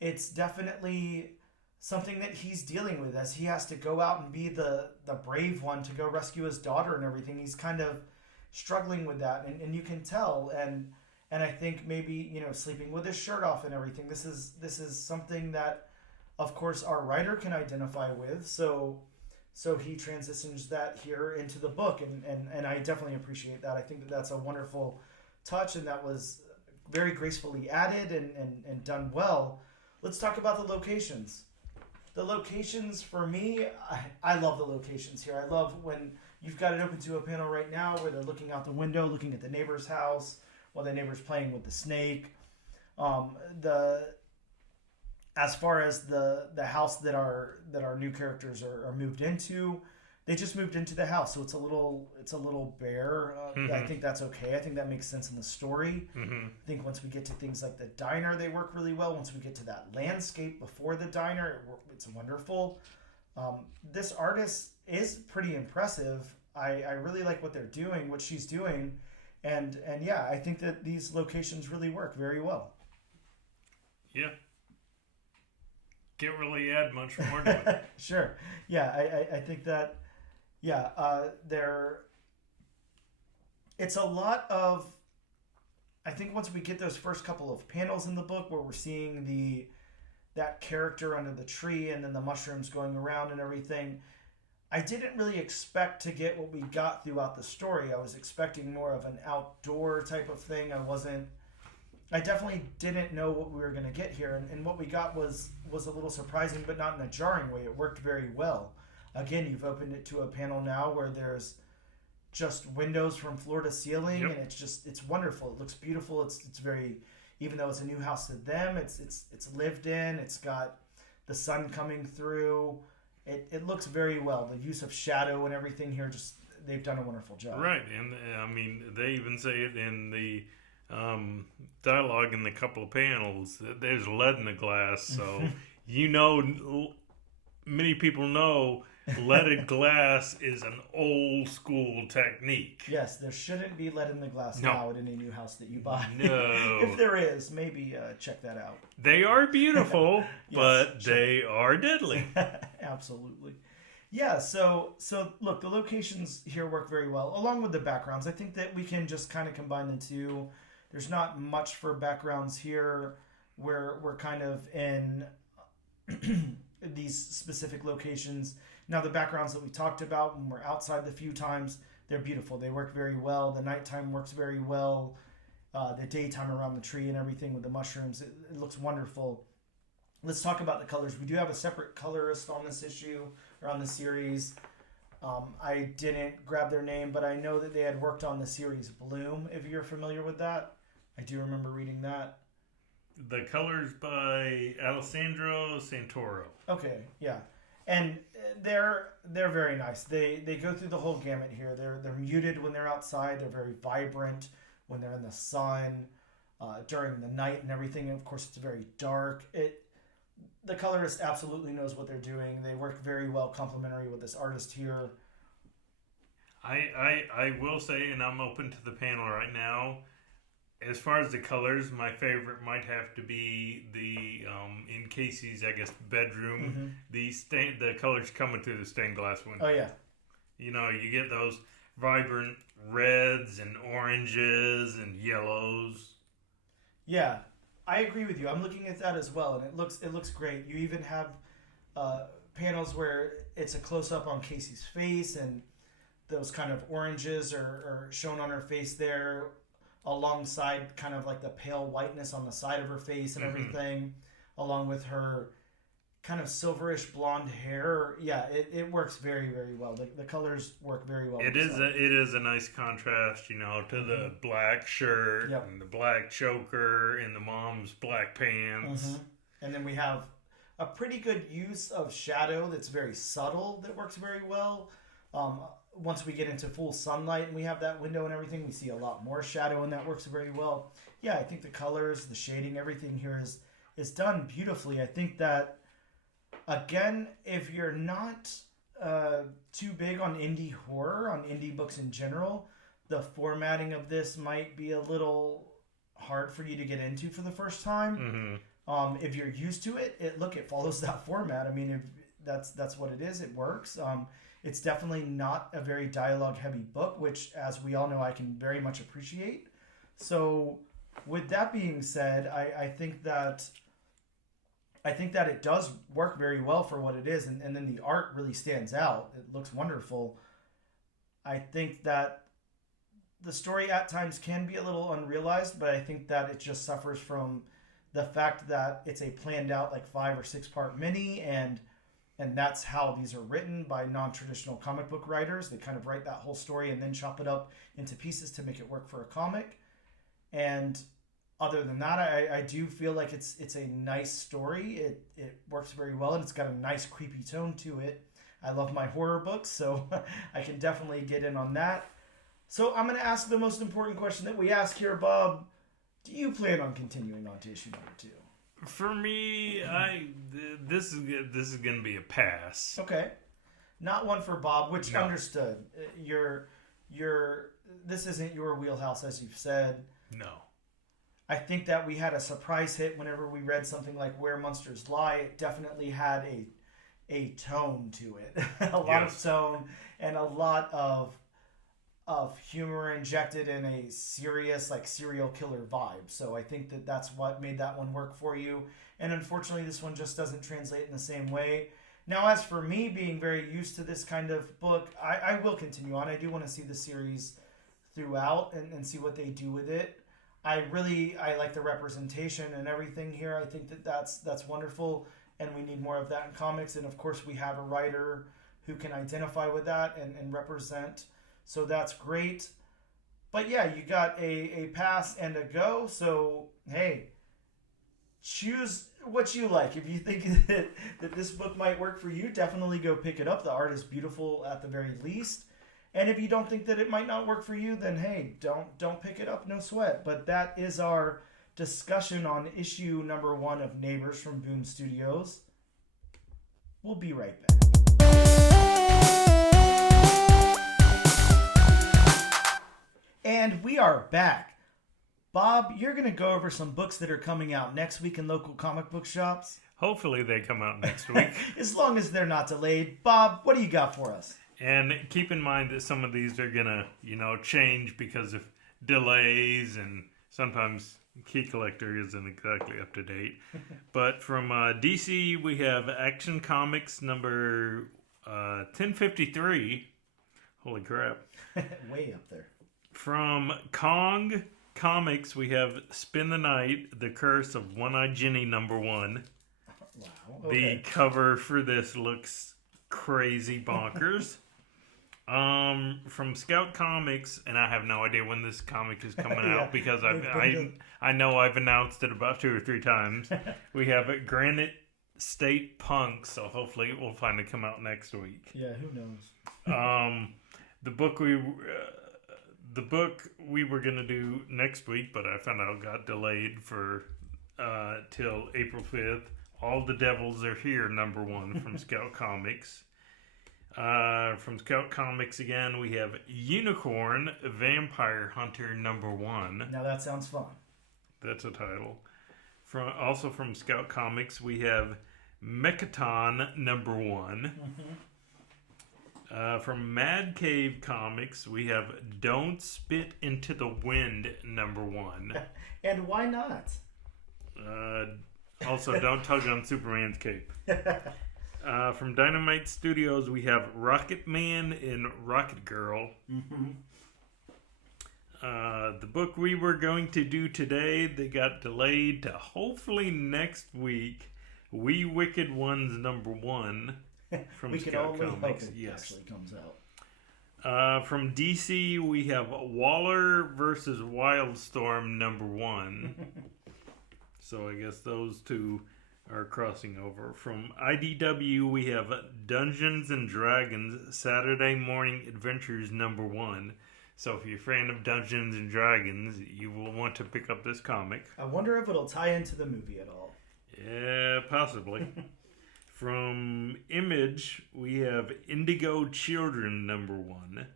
It's definitely something that he's dealing with as he has to go out and be the brave one to go rescue his daughter and everything. He's kind of struggling with that, and you can tell. And I think maybe, sleeping with his shirt off and everything. This is something that, of course, our writer can identify with. So So he transitions that here into the book, and I definitely appreciate that. I think that that's a wonderful touch, and that was very gracefully added and done well. Let's talk about the locations. The locations, for me, I love the locations here. I love when you've got it open to a panel right now where they're looking out the window, looking at the neighbor's house while the neighbor's playing with the snake. The as far as the house that our new characters are moved into, they just moved into the house, so it's a little bare. I think that's okay. I think that makes sense in the story. I think once we get to things like the diner, they work really well. Once we get to that landscape before the diner, it's wonderful. This artist is pretty impressive. I really like what they're doing, what she's doing, and yeah, I think that these locations really work very well. Yeah. Can't really add much more to it. Sure. Yeah, I think that, yeah, it's a lot of, I think once we get those first couple of panels in the book where we're seeing that character under the tree and then the mushrooms going around and everything, I didn't really expect to get what we got throughout the story. I was expecting more of an outdoor type of thing. I definitely didn't know what we were going to get here, and what we got was a little surprising, but not in a jarring way. It worked very well. Again, you've opened it to a panel now where there's just windows from floor to ceiling, and it's wonderful. It looks beautiful. It's very, even though it's a new house to them, it's lived in. It's got the sun coming through. It looks very well. The use of shadow and everything here, just they've done a wonderful job. Right, and I mean they even say it in the dialogue in the couple of panels. There's lead in the glass, so many people know leaded glass is an old school technique. Yes, there shouldn't be lead in the glass now at any new house that you buy. No. If there is, maybe check that out. They are beautiful, but they are deadly. Absolutely. Yeah, so look, the locations here work very well, along with the backgrounds. I think that we can just kind of combine the two. There's not much for backgrounds here where we're kind of in these specific locations. Now, the backgrounds that we talked about when we're outside the few times, they're beautiful. They work very well. The nighttime works very well. The daytime around the tree and everything with the mushrooms, it looks wonderful. Let's talk about the colors. We do have a separate colorist on this issue, or on the series. I didn't grab their name, but I know that they had worked on the series Bloom, if you're familiar with that. I do remember reading that. The colors by Alessandro Santoro. Okay, yeah. And they're very nice. They go through the whole gamut here. They're muted when they're outside. They're very vibrant when they're in the sun, during the night and everything. And of course, it's very dark. The colorist absolutely knows what they're doing. They work very well complementary with this artist here. I will say, and I'm open to the panel right now, as far as the colors, my favorite might have to be the in Casey's, I guess, bedroom. Mm-hmm. The colors coming through the stained glass window. Oh yeah. You get those vibrant reds and oranges and yellows. Yeah, I agree with you. I'm looking at that as well, and it looks great. You even have panels where it's a close up on Casey's face, and those kind of oranges are shown on her face there, alongside kind of like the pale whiteness on the side of her face and everything, along with her kind of silverish blonde hair. Yeah, it works very, very well. The colors work very well. It is a nice contrast, to the black shirt and the black choker and the mom's black pants. And then we have a pretty good use of shadow that's very subtle that works very well. Once we get into full sunlight and we have that window and everything, we see a lot more shadow, and that works very well. Yeah, I think the colors, the shading, everything here is done beautifully. I think that, again, if you're not too big on indie horror, on indie books in general, the formatting of this might be a little hard for you to get into for the first time. If you're used to it, it follows that format. I mean, if that's what it is. It works. It's definitely not a very dialogue-heavy book, which, as we all know, I can very much appreciate. So, with that being said, I think that I think that it does work very well for what it is, and then the art really stands out. It looks wonderful. I think that the story at times can be a little unrealized, but I think that it just suffers from the fact that it's a planned out like 5 or 6 part mini, and that's how these are written by non-traditional comic book writers. They kind of write that whole story and then chop it up into pieces to make it work for a comic. And other than that, I do feel like it's a nice story. It works very well, and it's got a nice creepy tone to it. I love my horror books, so I can definitely get in on that. So I'm going to ask the most important question that we ask here, Bob. Do you plan on continuing on to issue number 2? For me, this is going to be a pass. Okay. Not one for Bob, which No. understood. This isn't your wheelhouse, as you've said. No. I think that we had a surprise hit whenever we read something like Where Monsters Lie. It definitely had a tone to it. A lot of tone and a lot of humor injected in a serious, like, serial killer vibe. So I think that that's what made that one work for you. And unfortunately, this one just doesn't translate in the same way. Now, as for me being very used to this kind of book, I will continue on. I do want to see the series throughout and see what they do with it. I like the representation and everything here. I think that that's wonderful, and we need more of that in comics. And of course, we have a writer who can identify with that and represent. So that's great. But yeah, you got a pass and a go. So hey, choose what you like. If you think that this book might work for you, definitely go pick it up. The art is beautiful at the very least. And if you don't think that it might not work for you, then hey, don't pick it up, no sweat. But that is our discussion on issue number 1 of Neighbors from Boom Studios. We'll be right back. And we are back. Bob, you're going to go over some books that are coming out next week in local comic book shops. Hopefully they come out next week. As long as they're not delayed. Bob, what do you got for us? And keep in mind that some of these are going to, change because of delays, and sometimes Key Collector isn't exactly up to date. But from DC, we have Action Comics number 1053. Holy crap. Way up there. From Kong Comics, we have Spin the Night, The Curse of One-Eyed Jenny number 1. Wow. Okay. The cover for this looks crazy bonkers. From Scout Comics, and I have no idea when this comic is coming Yeah, out because they've I know I've announced it about 2 or 3 times. We have Granite State Punk, so hopefully we'll finally come out next week. Yeah, who knows? The book we were gonna do next week, but I found out got delayed for till April 5th. All the Devils Are Here, number 1 from Scout Comics. From Scout Comics again, we have Unicorn Vampire Hunter number 1. Now that sounds fun. That's a title. Also from Scout Comics, we have Mechaton number 1. From Mad Cave Comics, we have Don't Spit into the Wind number 1. And why not? Also, Don't Tug on Superman's Cape. From Dynamite Studios, we have Rocket Man and Rocket Girl. The book we were going to do today, they got delayed to hopefully next week. We Wicked Ones number 1 from We can Scout only hope Comics. it Yes. actually comes out. From DC, we have Waller versus Wildstorm number 1. So I guess those two are crossing over. From IDW, we have Dungeons and Dragons Saturday Morning Adventures number 1. So if you're a fan of Dungeons and Dragons, you will want to pick up this comic. I wonder if it'll tie into the movie at all. Yeah, possibly. From Image, we have Indigo Children number 1.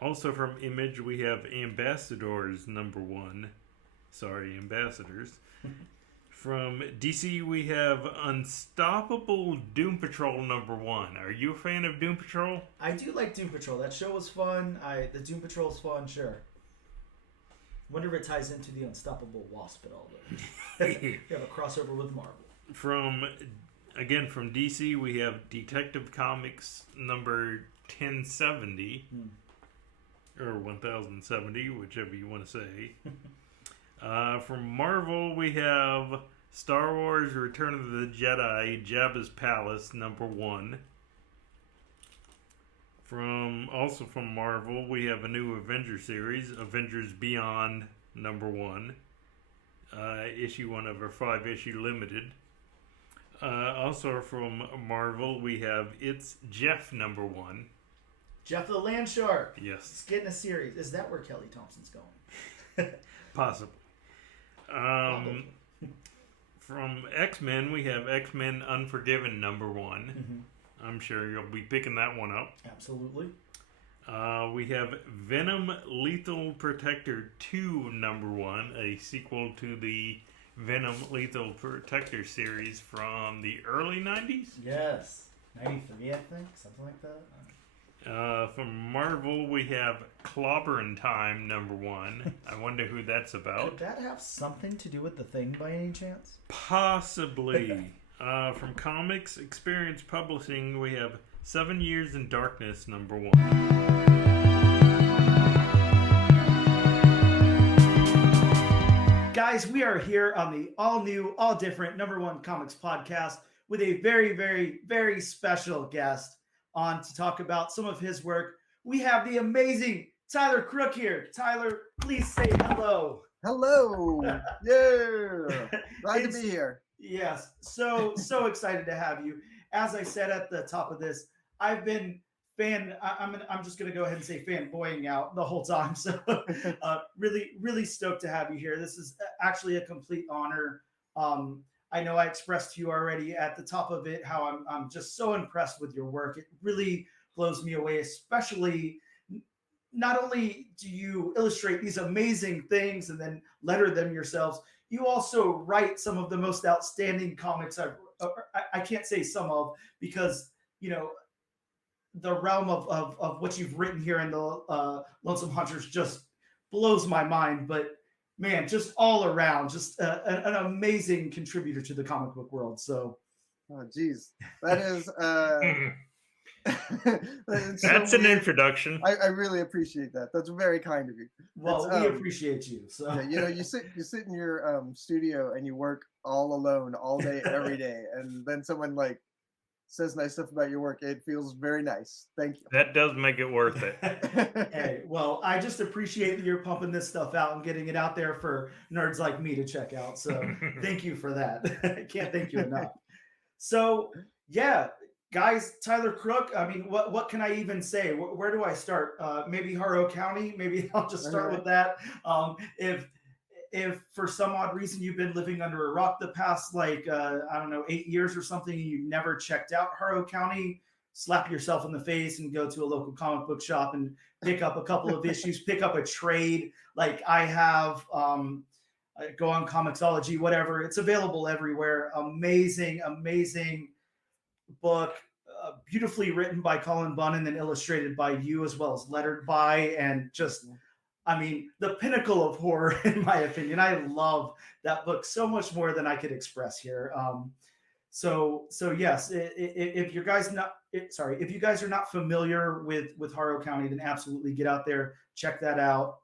Also from Image, we have Ambassadors number 1. Sorry, Ambassadors. From DC, we have Unstoppable Doom Patrol number 1. Are you a fan of Doom Patrol? I do like Doom Patrol. That show was fun. The Doom Patrol's fun, sure. Wonder if it ties into the Unstoppable Wasp at all, though. We have a crossover with Marvel. from DC, we have Detective Comics number 1070 or 1070, whichever you want to say. From Marvel, we have Star Wars: Return of the Jedi, Jabba's Palace number 1. From Marvel, we have a new Avengers series, Avengers Beyond number 1. Issue 1 of our 5-issue limited. Also from Marvel, we have It's Jeff number 1. Jeff the Land Shark. Yes. It's getting a series. Is that where Kelly Thompson's going? Possibly. From X-Men, we have X-Men Unforgiven number 1. I'm sure you'll be picking that one up. Absolutely. We have Venom Lethal Protector 2 number 1, a sequel to the Venom Lethal Protector series from the early 90s. Yes. 93, I think. Something like that. From Marvel, we have Clobberin' Time number 1. I wonder who that's about. Could that have something to do with the Thing by any chance? Possibly. From Comics Experience Publishing, we have 7 Years in Darkness number 1. Guys, we are here on the all-new, all-different #1 Comics podcast with a very, very, very special guest on to talk about some of his work. We have the amazing Tyler Crook here. Tyler, please say hello. Hello. Yeah. Glad to be here. Yes. So excited to have you. As I said at the top of this, I've been I'm just going to go ahead and say fanboying out the whole time. So really, really stoked to have you here. This is actually a complete honor. I know I expressed to you already at the top of it how I'm just so impressed with your work. It really blows me away, especially not only do you illustrate these amazing things and then letter them yourselves, you also write some of the most outstanding comics I can't say some of, because, you know, the realm of what you've written here in the Lonesome Hunters just blows my mind. But man, just all around, just an amazing contributor to the comic book world. So, oh, geez, that is that's an introduction. I really appreciate that. That's very kind of you. Well, we appreciate you. So yeah, you know, you sit in your studio and you work all alone all day every day, and then someone like says nice stuff about your work. It feels very nice. Thank you. That does make it worth it. Hey, well, I just appreciate that you're pumping this stuff out and getting it out there for nerds like me to check out. So thank you for that. I can't thank you enough. So yeah, guys, Tyler Crook. I mean, what can I even say? Where do I start? Maybe Haro County. Maybe I'll just start with that. If for some odd reason you've been living under a rock the past, like, I don't know, 8 years or something, and you've never checked out Haro County, slap yourself in the face and go to a local comic book shop and pick up a couple of issues, pick up a trade like I have, go on Comixology, whatever. It's available everywhere. Amazing, amazing book. Beautifully written by Colin Bunn and then illustrated by you, as well as lettered by, and just, I mean, the pinnacle of horror, in my opinion. I love that book so much more than I could express here. So yes, if you guys are not familiar with Haro County, then absolutely get out there, check that out.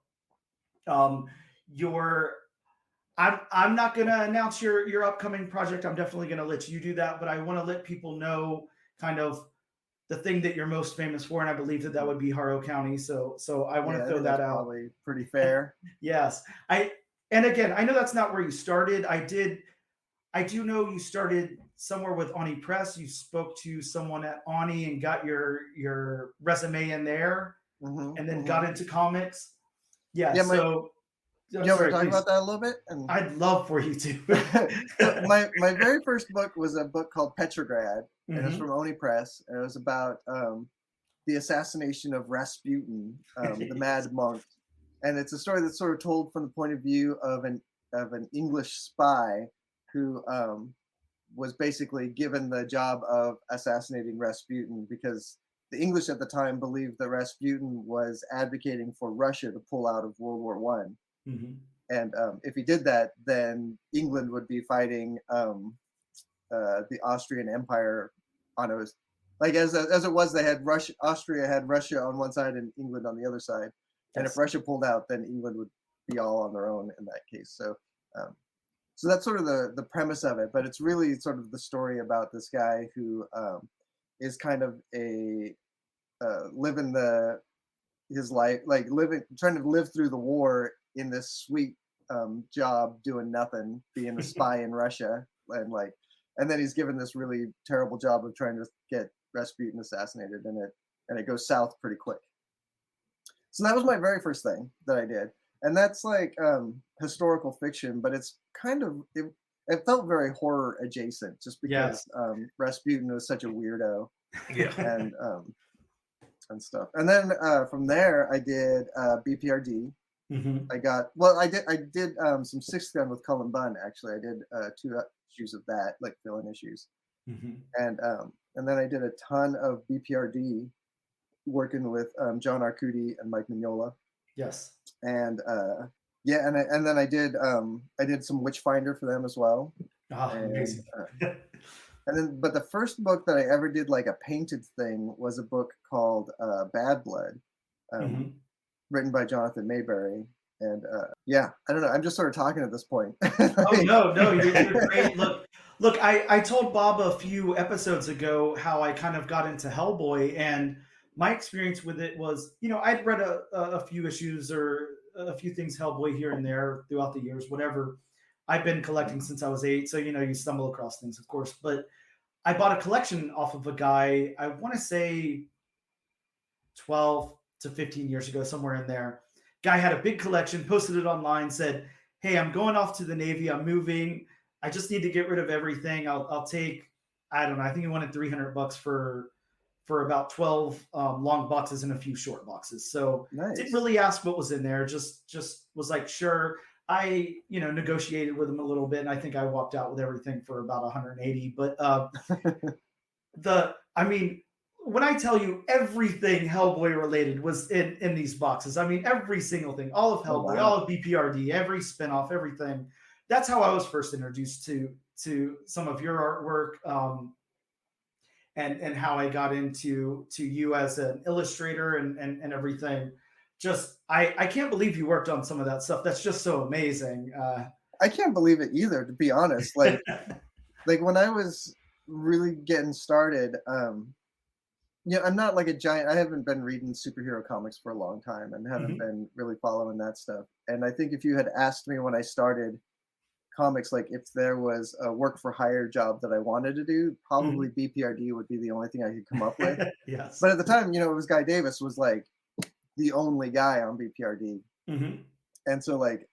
I'm not going to announce your upcoming project. I'm definitely going to let you do that, but I want to let people know kind of the thing that you're most famous for, and I believe that would be Haro County. So I want to throw that out. Probably pretty fair. Yes. And again, I know that's not where you started. I do know you started somewhere with Oni Press. You spoke to someone at Oni and got your resume in there, and then got into comics. Yeah. Yeah. So you want to talk about that a little bit? I'd love for you to. my very first book was a book called Petrograd, and it was from Oni Press, and it was about the assassination of Rasputin, the Mad Monk, and it's a story that's sort of told from the point of view of an English spy who was basically given the job of assassinating Rasputin because the English at the time believed that Rasputin was advocating for Russia to pull out of World War One. And if he did that, then England would be fighting the Austrian Empire on it. Like as it was, they had Austria had Russia on one side and England on the other side. And Yes. if Russia pulled out, then England would be all on their own in that case. So, so that's sort of the premise of it. But it's really sort of the story about this guy who is kind of a living his life, like trying to live through the war in this sweet job doing nothing, being a spy in Russia, and then he's given this really terrible job of trying to get Rasputin assassinated, and it goes south pretty quick. So that was my very first thing that I did, and that's like historical fiction, but it's kind of it felt very horror adjacent, just because Rasputin was such a weirdo, Yeah. and stuff. And then from there, I did BPRD. Mm-hmm. I did some Sixth Gun with Cullen Bunn. Actually, I did 2 issues of that, like fill-in issues, Mm-hmm. and then I did a ton of BPRD, working with John Arcudi and Mike Mignola, Yes. and and then I did some Witchfinder for them as well. Oh, And, amazing. but the first book that I ever did like a painted thing was a book called Bad Blood, Mhm. written by Jonathan Mayberry. And I don't know. I'm just sort of talking at this point. Oh no, you're great. Look, I told Bob a few episodes ago how I kind of got into Hellboy, and my experience with it was, I'd read a few issues or a few things Hellboy here and there throughout the years, whatever. I've been collecting since I was 8, so you stumble across things, of course. But I bought a collection off of a guy, I want to say 12 to 15 years ago, somewhere in there. Guy had a big collection, posted it online, said, "Hey, I'm going off to the Navy. I'm moving. I just need to get rid of everything. I'll take, I don't know, I think he wanted $300 for about 12 long boxes and a few short boxes." So Nice. didn't really ask what was in there. Just was like, sure. I, negotiated with him a little bit, and I think I walked out with everything for about 180. But when I tell you everything Hellboy related was in these boxes, I mean, every single thing, all of Hellboy, wow. all of BPRD, every spinoff, everything. That's how I was first introduced to some of your artwork, and how I got into you as an illustrator and everything. Just, I can't believe you worked on some of that stuff. That's just so amazing. I can't believe it either, to be honest. Like when I was really getting started, I'm not like a giant. I haven't been reading superhero comics for a long time and haven't been really following that stuff. And I think if you had asked me when I started comics, like if there was a work for hire job that I wanted to do, probably BPRD would be the only thing I could come up with. Yes. But at the time, it was Guy Davis was like the only guy on BPRD. Mm-hmm. And so like,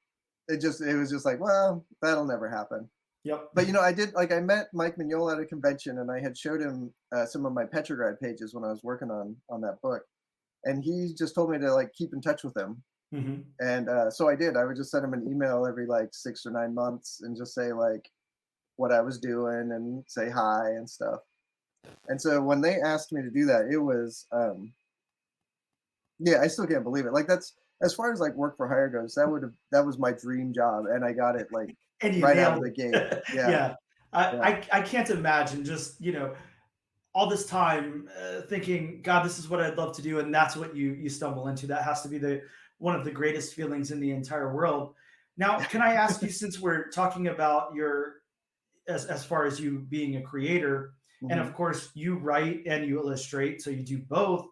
it was just like, well, that'll never happen. Yep. But I met Mike Mignola at a convention, and I had showed him some of my Petrograd pages when I was working on that book, and he just told me to like keep in touch with him. Mm-hmm. And so I did. I would just send him an email every like 6 or 9 months and just say like what I was doing and say hi and stuff. And so when they asked me to do that, it was I still can't believe it. Like that's, as far as like work for hire goes, that was my dream job, and I got it like right out of the gate. Yeah. I can't imagine just all this time thinking, God, this is what I'd love to do, and that's what you stumble into. That has to be one of the greatest feelings in the entire world. Now, can I ask you, since we're talking about as far as you being a creator, and of course you write and you illustrate, so you do both.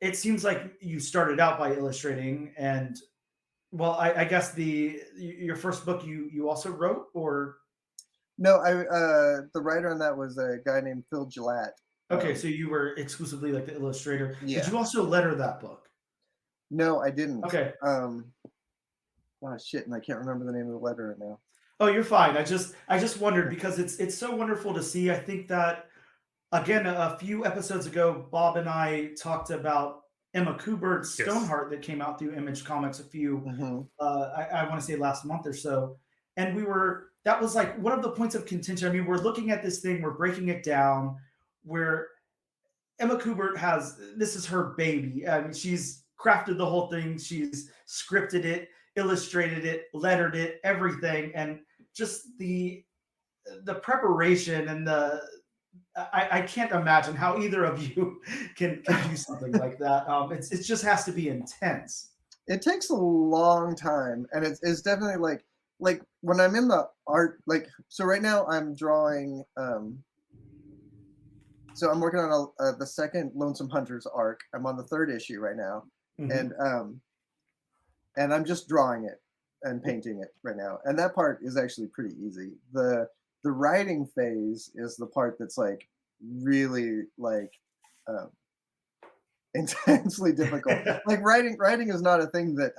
It seems like you started out by illustrating, and well, I guess your first book you also wrote, or no? The writer on that was a guy named Phil Gillette. Okay, so you were exclusively like the illustrator. Yeah. Did you also letter that book? No, I didn't. Okay. Oh shit, and I can't remember the name of the letter right now. Oh, you're fine. I just wondered, because it's so wonderful to see. I think that, again, a few episodes ago, Bob and I talked about Emma Kubert's Yes. Stoneheart that came out through Image Comics I want to say last month or so. And that was like one of the points of contention. I mean, we're looking at this thing, we're breaking it down, where Emma Kubert this is her baby. I mean, she's crafted the whole thing. She's scripted it, illustrated it, lettered it, everything. And just the the preparation and I can't imagine how either of you can do something like that. It just has to be intense. It takes a long time, and it's definitely like when I'm in the art, like, so right now I'm drawing. So I'm working on the second Lonesome Hunters arc. I'm on the third issue right now, Mhm. and I'm just drawing it and painting it right now. And that part is actually pretty easy. The writing phase is the part that's like really like um, intensely difficult. Like writing is not a thing that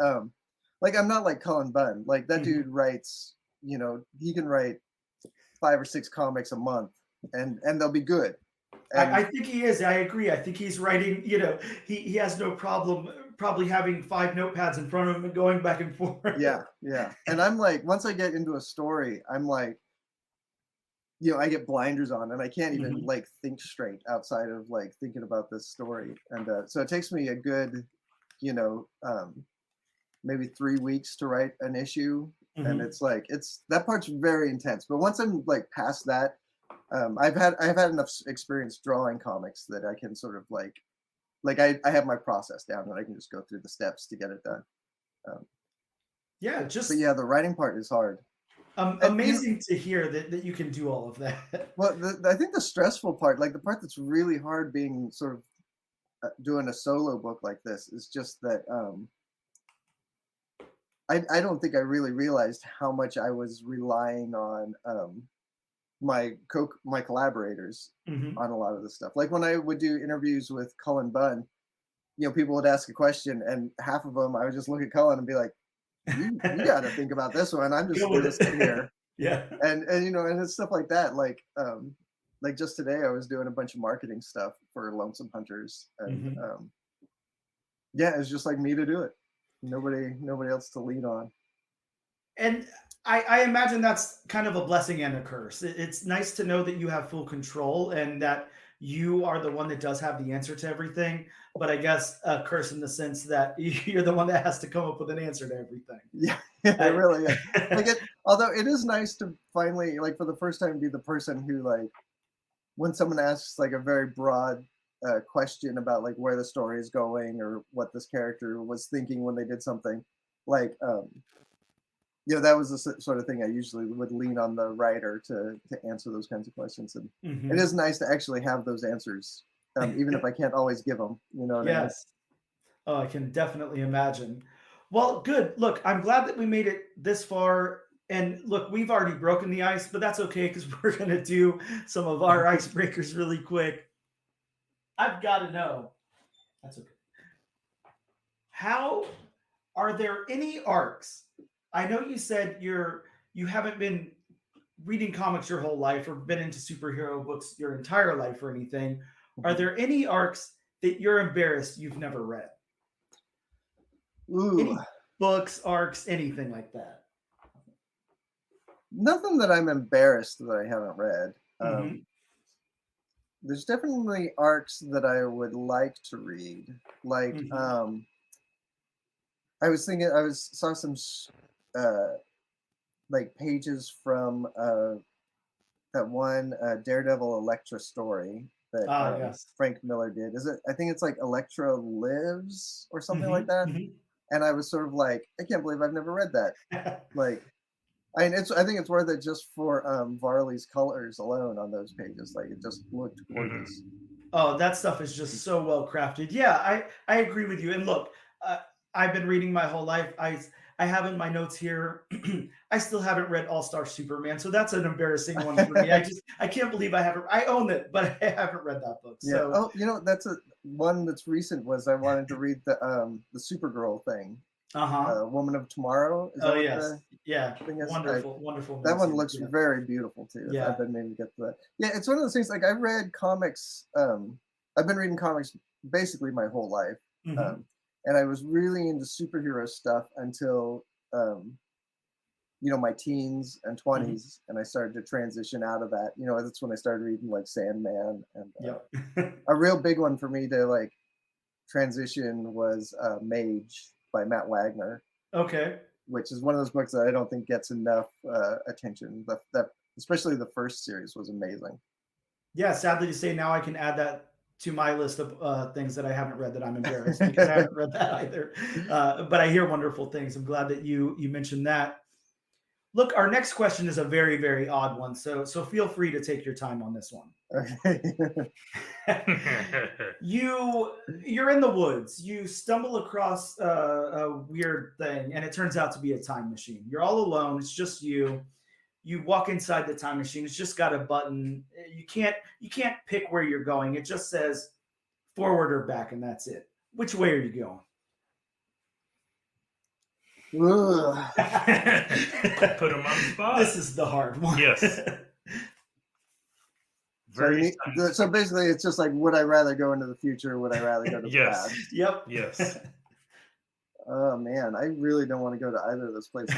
like I'm not like Cullen Bunn. Like that dude writes, you know, he can write 5 or 6 comics a month and they'll be good. And I think he is. I agree. I think he's writing. You know, he has no problem probably having 5 notepads in front of him and going back and forth. yeah, yeah. And I'm like, once I get into a story, I'm like, you know, I get blinders on and I can't even Mhm. like think straight outside of like thinking about this story. And so it takes me a good, you know, maybe 3 weeks to write an issue. And Mhm. it's like, it's that part's very intense. But once I'm like past that, I've had enough experience drawing comics that I can sort of like I have my process down and I can just go through the steps to get it done. Um, Yeah, but just yeah, the writing part is hard. And you know, amazing to hear that you can do all of that. well, I think the stressful part, like the part that's really hard, being sort of doing a solo book like this, is just that I don't think I really realized how much I was relying on my collaborators Mhm. on a lot of this stuff. Like when I would do interviews with Cullen Bunn, you know, people would ask a question, and half of them I would just look at Cullen and be like, "You got to think about this one. I'm just Go going with to sit it. here." Yeah. And you know, and it's stuff like that. Like just today, I was doing a bunch of marketing stuff for Lonesome Hunters, and Mhm. yeah, it's just like me to do it. Nobody else to lean on. And I imagine that's kind of a blessing and a curse. It's nice to know that you have full control and that you are the one that does have the answer to everything. But I guess a curse in the sense that you're the one that has to come up with an answer to everything. Yeah, it I, really is. Like it, although it is nice to finally, like, for the first time, be the person who, like, when someone asks like a very broad question about like where the story is going or what this character was thinking when they did something, like you know, that was the sort of thing I usually would lean on the writer to answer those kinds of questions, and it Mhm. is nice to actually have those answers, even if I can't always give them. You know what I mean? Yes. Oh, I can definitely imagine. Well, good. Look, I'm glad that we made it this far. And look, we've already broken the ice, but that's okay because we're going to do some of our icebreakers really quick. I've got to know. That's okay. How are there any arcs? I know you said you haven't been reading comics your whole life or been into superhero books your entire life or anything. Are there any arcs that you're embarrassed you've never read? Ooh, Any books, arcs, anything like that? nothing that I'm embarrassed that I haven't read. Mm-hmm. There's definitely arcs that I would like to read. Like, Mm-hmm. I was thinking, I was saw some uh, like pages from that one Daredevil Elektra story that Ah, yes. Frank Miller did. Is it? I think it's like Elektra Lives or something like Mm-hmm. that. Mm-hmm. And I was sort of like, I can't believe I've never read that. Like, I mean, I think it's worth it just for Varley's colors alone on those pages. Like, it just looked gorgeous. Mhm. Oh, that stuff is just so well crafted. Yeah, I agree with you. And look, uh, I've been reading my whole life. I have in my notes here. I still haven't read All Star Superman, so that's an embarrassing one for me. I can't believe I haven't. I own it, but I haven't read that book. Yeah. So, Oh, you know, that's a one that's recent. Was I wanted to read the Supergirl thing, uh-huh. Woman of Tomorrow. Is Oh that what yes, the yeah. thing is? Wonderful, wonderful That one miniseries. looks Yeah, very beautiful too. I've yeah. been meaning to get to that. Yeah, it's one of those things. Like I read comics. I've been reading comics basically my whole life, Hmm. um, and I was really into superhero stuff until you know, my teens and Hmm. 20s, and I started to transition out of that. You know, that's when I started reading like Sandman, and Yep. a real big one for me to like transition was Mage by Matt Wagner, Okay. which is one of those books that I don't think gets enough attention. That especially the first series was amazing. Yeah, sadly to say, now I can add that to my list of things that I haven't read that I'm embarrassed because I haven't read that either. But I hear wonderful things. I'm glad that you mentioned that. Look, our next question is a very, very odd one, so feel free to take your time on this one. Okay. You're in the woods. You stumble across a weird thing, and it turns out to be a time machine. You're all alone. It's just you. You walk inside the time machine. It's just got a button. You can't pick where you're going. It just says forward or back, and that's it. Which way are you going? Ugh. Put him on the spot. This is the hard one. Yes. Very So basically, it's just like, would I rather go into the future? Or would I rather go to the Yes. past? Yep. Yes. Oh man, I really don't want to go to either of those places.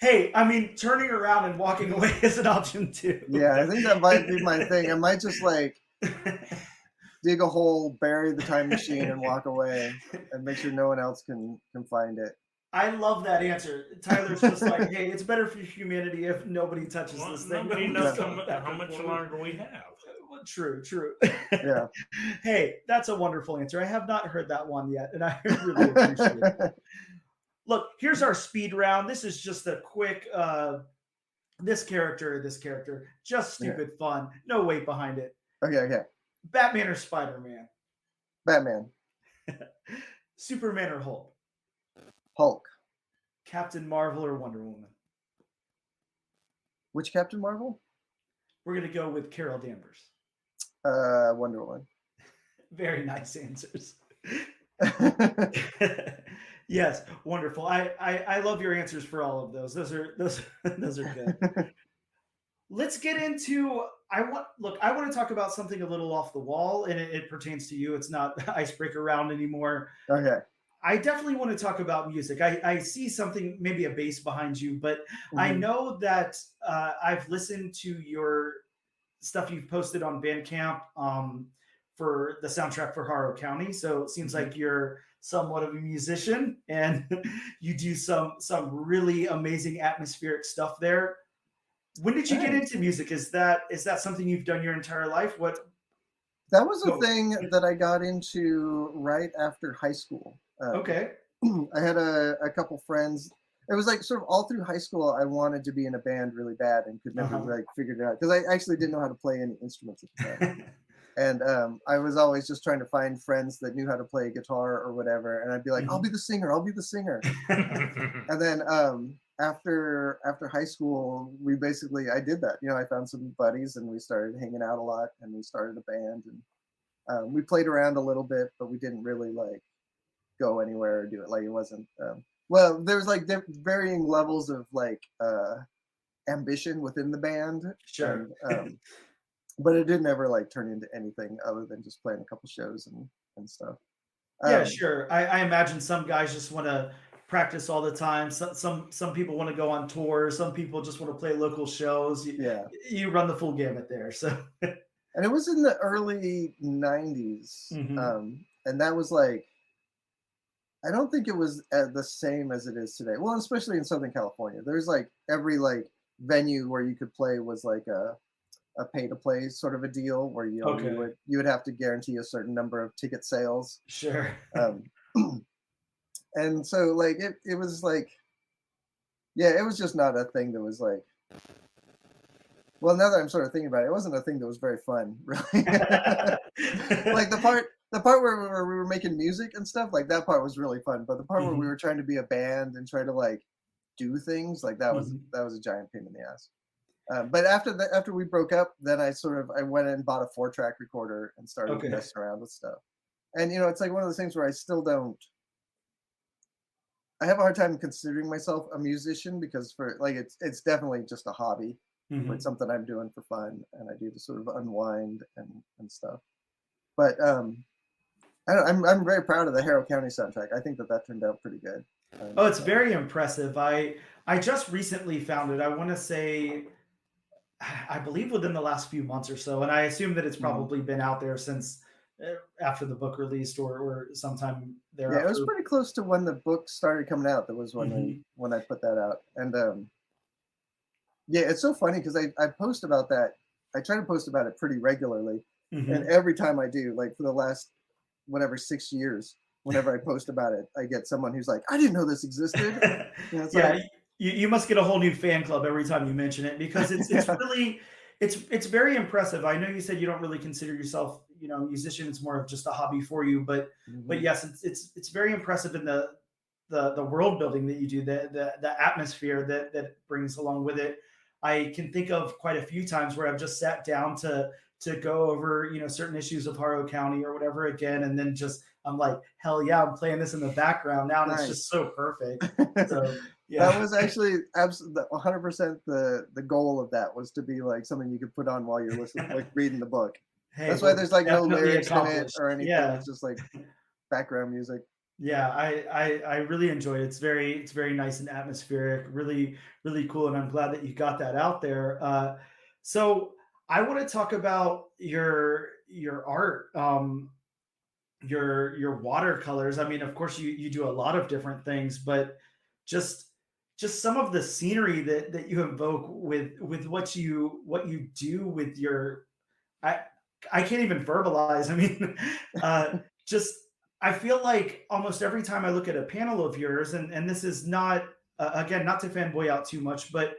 hey, I mean, turning around and walking away is an option too. Yeah, I think that might be my thing. I might just like dig a hole, bury the time machine, and walk away, and make sure no one else can find it. I love that answer. Tyler's just like, hey, it's better for humanity if nobody touches Well, this thing. nobody We'll knows just go back how and much forward. longer we have. True. Yeah. Hey, that's a wonderful answer. I have not heard that one yet, and I really appreciate it. Look, here's our speed round. This is just a quick this character, just stupid fun. No weight behind it. Okay. Batman or Spider-Man? Batman. Superman or Hulk? Hulk. Captain Marvel or Wonder Woman? Which Captain Marvel? We're going to go with Carol Danvers. Wonder Woman. Very nice answers. Yes, wonderful. I love your answers for all of those. Those are good. Let's get into I want to talk about something a little off the wall, and it pertains to you. It's not icebreaker round anymore. Okay. I definitely want to talk about music. I see something, maybe a bass behind you, but I know that I've listened to your stuff you've posted on Bandcamp for the soundtrack for Harrow County. So it seems like you're somewhat of a musician, and you do some really amazing atmospheric stuff there. When did you get into music? Is that something you've done your entire life? That was a thing that I got into right after high school. Okay. I had a couple friends. It was like sort of all through high school, I wanted to be in a band really bad and could never like figure it out because I actually didn't know how to play any instruments at the time. And I was always just trying to find friends that knew how to play guitar or whatever. And I'd be like, I'll be the singer. And then after high school, I did that. You know, I found some buddies and we started hanging out a lot and we started a band and we played around a little bit, but we didn't really like go anywhere or do it. Like it wasn't, well, there's like varying levels of like ambition within the band. Sure. And, but it didn't ever like turn into anything other than just playing a couple shows and stuff. Yeah, sure. I imagine some guys just want to practice all the time. Some people want to go on tour. Some people just want to play local shows. You run the full gamut there. So, and it was in the early 90s. And that was like, I don't think it was the same as it is today. Well, especially in Southern California, there's like every like venue where you could play was like a pay to play sort of a deal where you would have to guarantee a certain number of ticket sales. Sure. And so like it was like, yeah, it was just not a thing that was like, well, now that I'm sort of thinking about it, it wasn't a thing that was very fun, really. Like the part where we were making music and stuff, like that part was really fun. But the part where we were trying to be a band and try to like do things, like that was a giant pain in the ass. But after we broke up, then I went and bought a 4-track recorder and started messing around with stuff. And you know, it's like one of those things where I have a hard time considering myself a musician because for like it's definitely just a hobby. It's something I'm doing for fun and I do to sort of unwind and stuff. But I'm very proud of the Harrow County soundtrack. I think that turned out pretty good. It's very impressive. I just recently found it. I want to say, I believe within the last few months or so, and I assume that it's probably been out there since after the book released or sometime thereafter. Yeah, it was pretty close to when the book started coming out. That was when I put that out, and Yeah, it's so funny because I post about that. I try to post about it pretty regularly, and Hmm. every time I do, like for the last whatever 6 years, whenever I post about it, I get someone who's like, "I didn't know this existed." It's Yeah, like, you must get a whole new fan club every time you mention it because it's yeah, really it's very impressive. I know you said you don't really consider yourself, a musician. It's more of just a hobby for you, but mhm, yes, it's very impressive in the world building that you do, the atmosphere that it brings along with it. I can think of quite a few times where I've just sat down to go over, certain issues of Haro County or whatever again, and then just I'm like, hell yeah, I'm playing this in the background now, and it's just nice. so perfect. So That yeah. was actually absolutely 100% the goal of that was to be like something you could put on while you're listening, like reading the book. Hey, That's why well, there's like no definitely lyrics in it accomplished. or anything. Yeah. It's just like background music. Yeah, I really enjoy it. It's very nice and atmospheric, really really cool, and I'm glad that you got that out there. So I want to talk about your art, your watercolors. I mean, of course, you do a lot of different things, but just just some of the scenery that you invoke with what you do with your I I can't even verbalize. I mean, just I feel like almost every time I look at a panel of yours, and this is not again not to fanboy out too much, but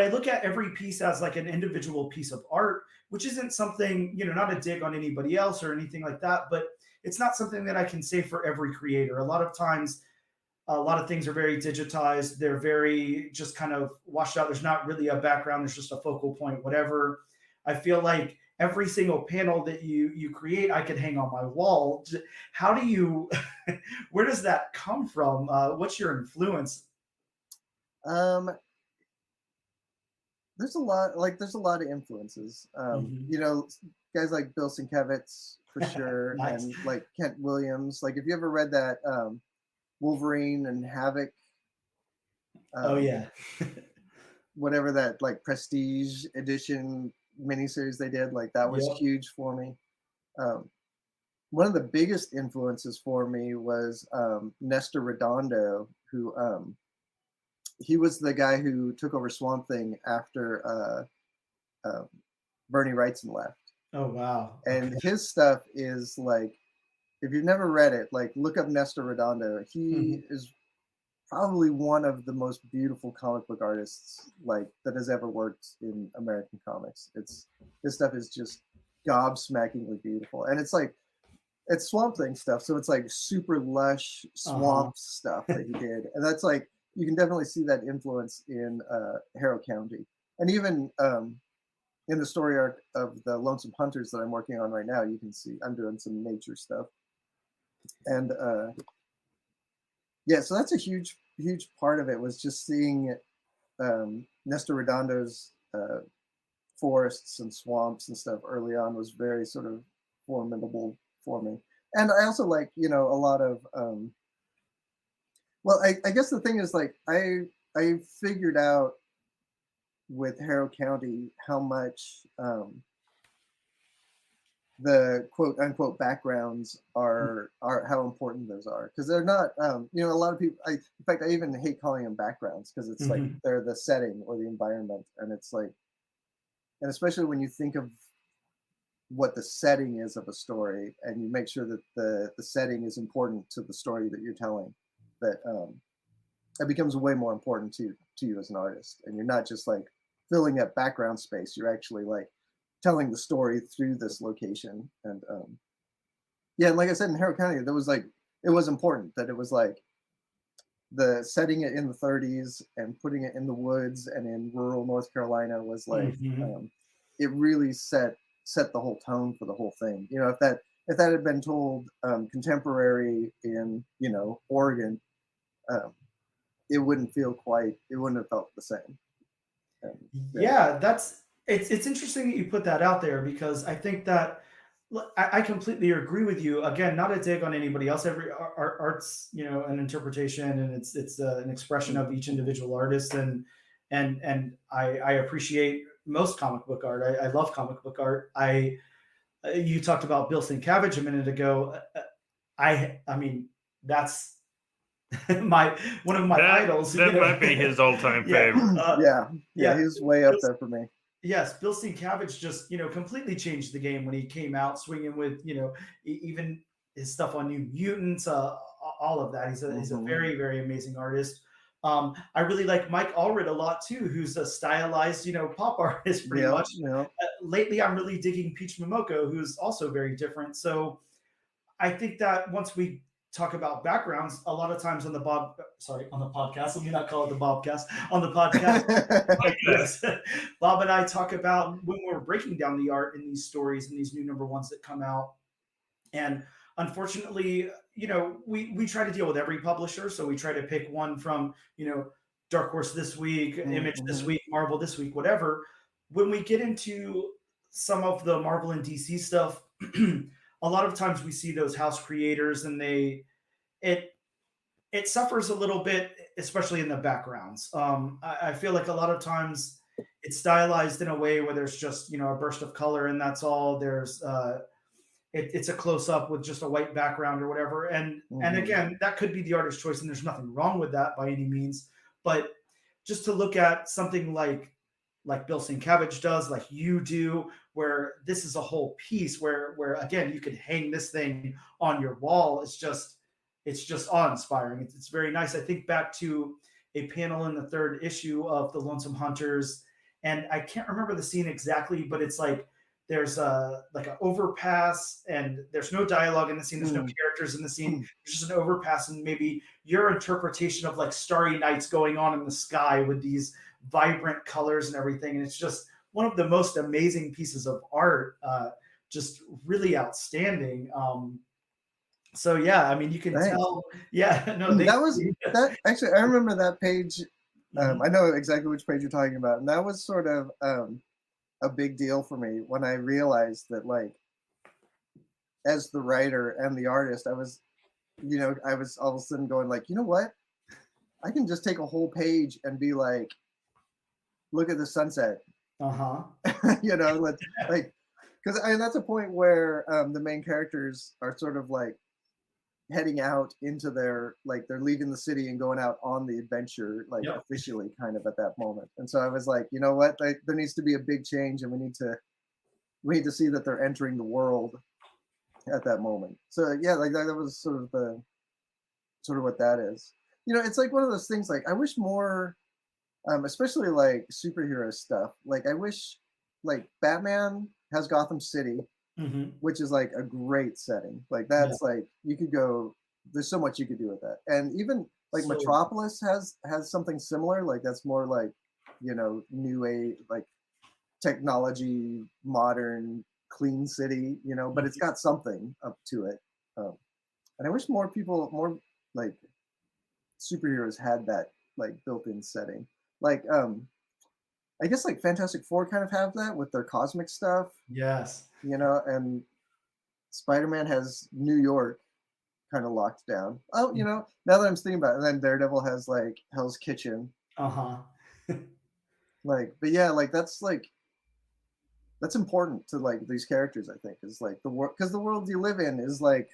I look at every piece as like an individual piece of art, which isn't something, not a dig on anybody else or anything like that, but it's not something that I can say for every creator. A lot of times a lot of things are very digitized. They're very just kind of washed out. There's not really a background. There's just a focal point, whatever. I feel like every single panel that you create, I could hang on my wall. How do you? Where does that come from? What's your influence? Um, there's a lot of influences. Mhm. Guys like Bill Sienkiewicz for sure, Nice. and like Kent Williams. Like if you ever read that Wolverine and Havoc, Oh um, yeah. whatever that like Prestige edition miniseries they did, like that was Yep. huge for me. Um, One of the biggest influences for me was Nestor Redondo, who he was the guy who took over Swamp Thing after Bernie Wrightson left. Oh wow. And Okay. his stuff is like, if you've never read it, like look up Nestor Redondo. He Mhm. is probably one of the most beautiful comic book artists like that has ever worked in American comics. It's His stuff is just gobsmackingly beautiful, and it's Swamp Thing stuff, so it's like super lush Uh huh. swamp stuff that he did, and that's like you can definitely see that influence in Harrow County, and even in the story arc of the Lonesome Hunters that I'm working on right now, you can see I'm doing some nature stuff, and yeah, so that's a huge part of it was just seeing Nestor Redondo's forests and swamps and stuff early on was very sort of formidable for me. And I also like, a lot of well, I guess the thing is like I figured out with Harrow County how much the quote unquote backgrounds are how important those are because they're not a lot of people in fact I even hate calling them backgrounds because it's like Hmm. they're the setting or the environment and it's like and especially when you think of what the setting is of a story and you make sure that the setting is important to the story that you're telling that it becomes way more important to you as an artist and you're not just like filling up background space you're actually like telling the story through this location and yeah and like I said in Harrow County there was like it was important that it was like the setting it in the 30s and putting it in the woods and in rural North Carolina was like Hmm. it really set the whole tone for the whole thing. If that had been told contemporary in Oregon, um, it wouldn't have felt the same. And, yeah. Yeah, it's interesting that you put that out there because I think that I completely agree with you. Again, not a dig on anybody else. Every art's an interpretation and it's an expression of Mhm. each individual artist and I appreciate most comic book art. I love comic book art. I You talked about Bill Sienkiewicz a minute ago. I mean that's one of my idols. That might be his all-time favorite. Yeah, he's way up there for me. Yes, Bill Sienkiewicz just completely changed the game when he came out swinging with even his stuff on New Mutants, all of that. He's a very very amazing artist. I really like Mike Allred a lot too, who's a stylized pop artist pretty much. Lately, I'm really digging Peach Momoko, who's also very different. So I think that once we talk about backgrounds, a lot of times on the podcast, let me not call it the Bobcast, on the podcast, yes, Bob and I talk about when we're breaking down the art in these stories and these new number ones that come out. And unfortunately, we try to deal with every publisher. So we try to pick one from, Dark Horse this week, Image this week, Marvel this week, whatever. When we get into some of the Marvel and DC stuff, a lot of times we see those house creators and it suffers a little bit, especially in the backgrounds. I feel like a lot of times it's stylized in a way where there's just a burst of color and that's all. There's it's a close up with just a white background or whatever. And again, that could be the artist's choice, and there's nothing wrong with that by any means. But just to look at something like Bill Sienkiewicz does, like you do, where this is a whole piece where again you could hang this thing on your wall. It's just awe-inspiring. It's very nice. I think back to a panel in the 3rd issue of The Lonesome Hunters, and I can't remember the scene exactly, but it's like there's an overpass and there's no dialogue in the scene. There's no characters in the scene. There's just an overpass and maybe your interpretation of like starry nights going on in the sky with these vibrant colors and everything. And it's just one of the most amazing pieces of art, just really outstanding. So yeah, I mean, you can tell. Yeah, no, that actually, I remember that page. I know exactly which page you're talking about. And that was sort of a big deal for me when I realized that, like, as the writer and the artist, I was all of a sudden going like, you know what? I can just take a whole page and be like, look at the sunset. Like, because that's a point where the main characters are sort of like heading out into they're leaving the city and going out on the adventure, like officially kind of at that moment. And so I was like, you know what, there needs to be a big change, and we need to see that they're entering the world at that moment. So yeah, like that was sort of what that is. It's like one of those things, like I wish more, especially like superhero stuff, like I wish, like Batman has Gotham City, which is like a great setting. Like that's like you could go. There's so much you could do with that, and even like Metropolis has something similar. Like that's more like new age, like technology, modern, clean city. But it's got something up to it. And I wish more like superheroes had that like built-in setting. Like I guess like Fantastic Four kind of have that with their cosmic stuff. Yes. And Spider-Man has New York kind of locked down. Oh, now that I'm thinking about it, and then Daredevil has like Hell's Kitchen. Like, but yeah, like that's important to like these characters, I think, is like the world, because the world you live in is like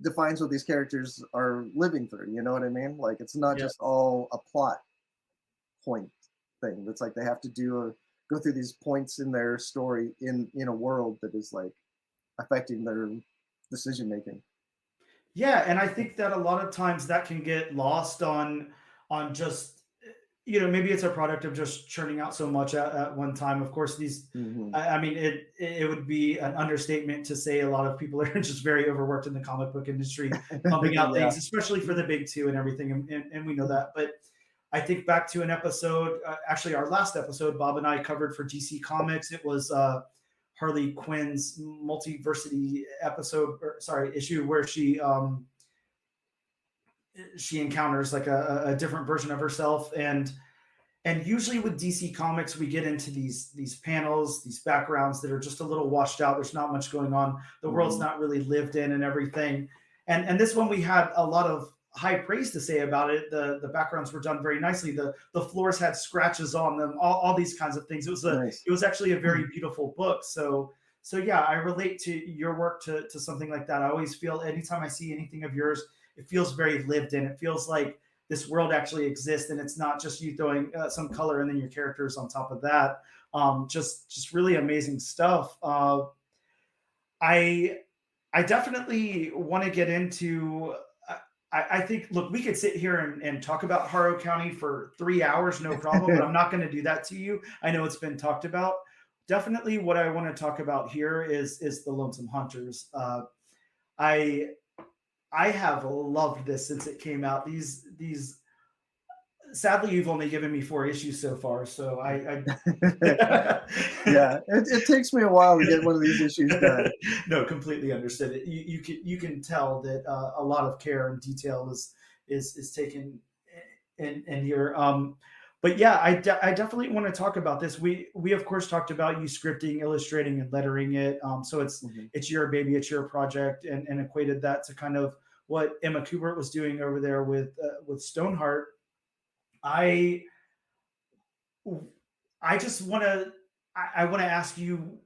defines what these characters are living through. You know what I mean? Like it's not just all a plot point thing. It's like they have to go through these points in their story in a world that is like affecting their decision making. Yeah, and I think that a lot of times that can get lost on just maybe it's a product of just churning out so much at one time. Of course, these I mean it would be an understatement to say a lot of people are just very overworked in the comic book industry, pumping out things, especially for the big two and everything, and we know that. But I think back to an episode, actually our last episode, Bob and I covered for DC Comics. It was Harley Quinn's Multiversity issue where she encounters like a different version of herself, and usually with DC Comics we get into these panels, these backgrounds that are just a little washed out. There's not much going on. The world's not really lived in and everything. And this one we had a lot of high praise to say about it. The backgrounds were done very nicely. The floors had scratches on them, all these kinds of things. It was actually a very beautiful book. So yeah, I relate to your work to something like that. I always feel anytime I see anything of yours, it feels very lived in. It feels like this world actually exists, and it's not just you throwing some color and then your characters on top of that. Just really amazing stuff. I I definitely want to get into. I think, look, we could sit here and talk about Harrow County for 3 hours, no problem, but I'm not going to do that to you. I know it's been talked about. Definitely, what I want to talk about here is the Lonesome Hunters. I I have loved this since it came out. These sadly, you've only given me 4 issues so far, so Yeah, it takes me a while to get one of these issues done. No, completely understood it. You can tell that a lot of care and detail is taken in here. But yeah, I definitely want to talk about this. We of course talked about you scripting, illustrating, and lettering it. So Mhm. it's your baby, it's your project, and equated that to kind of what Emma Kubert was doing over there with Stoneheart. I I just want to I want to ask you,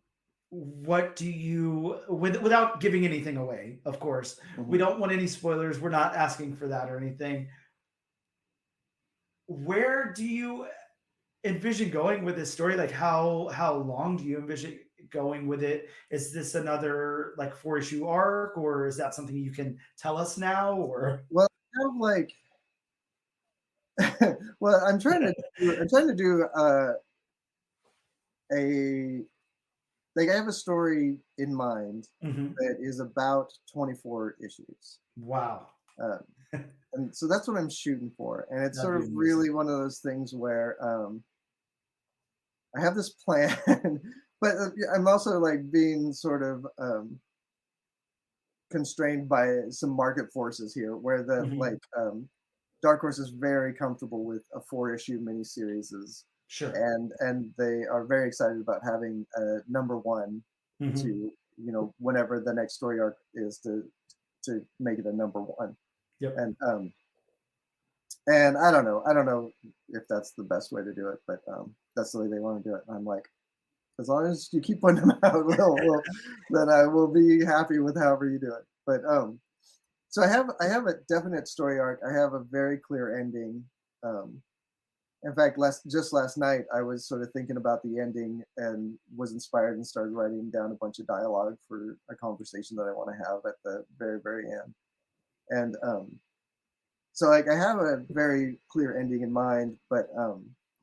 what do you, without giving anything away, of course. We Mhm. don't want any spoilers. We're not asking for that or anything. Where do you envision going with this story? Like how long do you envision going with it? Is this another like 4 issue arc, or is that something you can tell us now, or Well, kind of like, well, I'm trying to do a like I have a story in mind Mhm. that is about 24 issues. Wow. Um, and so that's what I'm shooting for. And it's That'd sort be of amazing. really one of those things where I have this plan, but I'm also like being sort of constrained by some market forces here, where the Mhm. Dark Horse is very comfortable with a 4 issue miniseries, Sure. and they are very excited about having a number one to, Mhm. whenever the next story arc is, to make it a number one. Yep. And I don't know if that's the best way to do it, but that's the way they want to do it. And I'm like, as long as you keep putting them out, then I will be happy with however you do it. But so I have a definite story arc. I have a very clear ending. Um, in fact, just last night, I was sort of thinking about the ending and was inspired and started writing down a bunch of dialogue for a conversation that I want to have at the very, very end. And so, like, I have a very clear ending in mind, but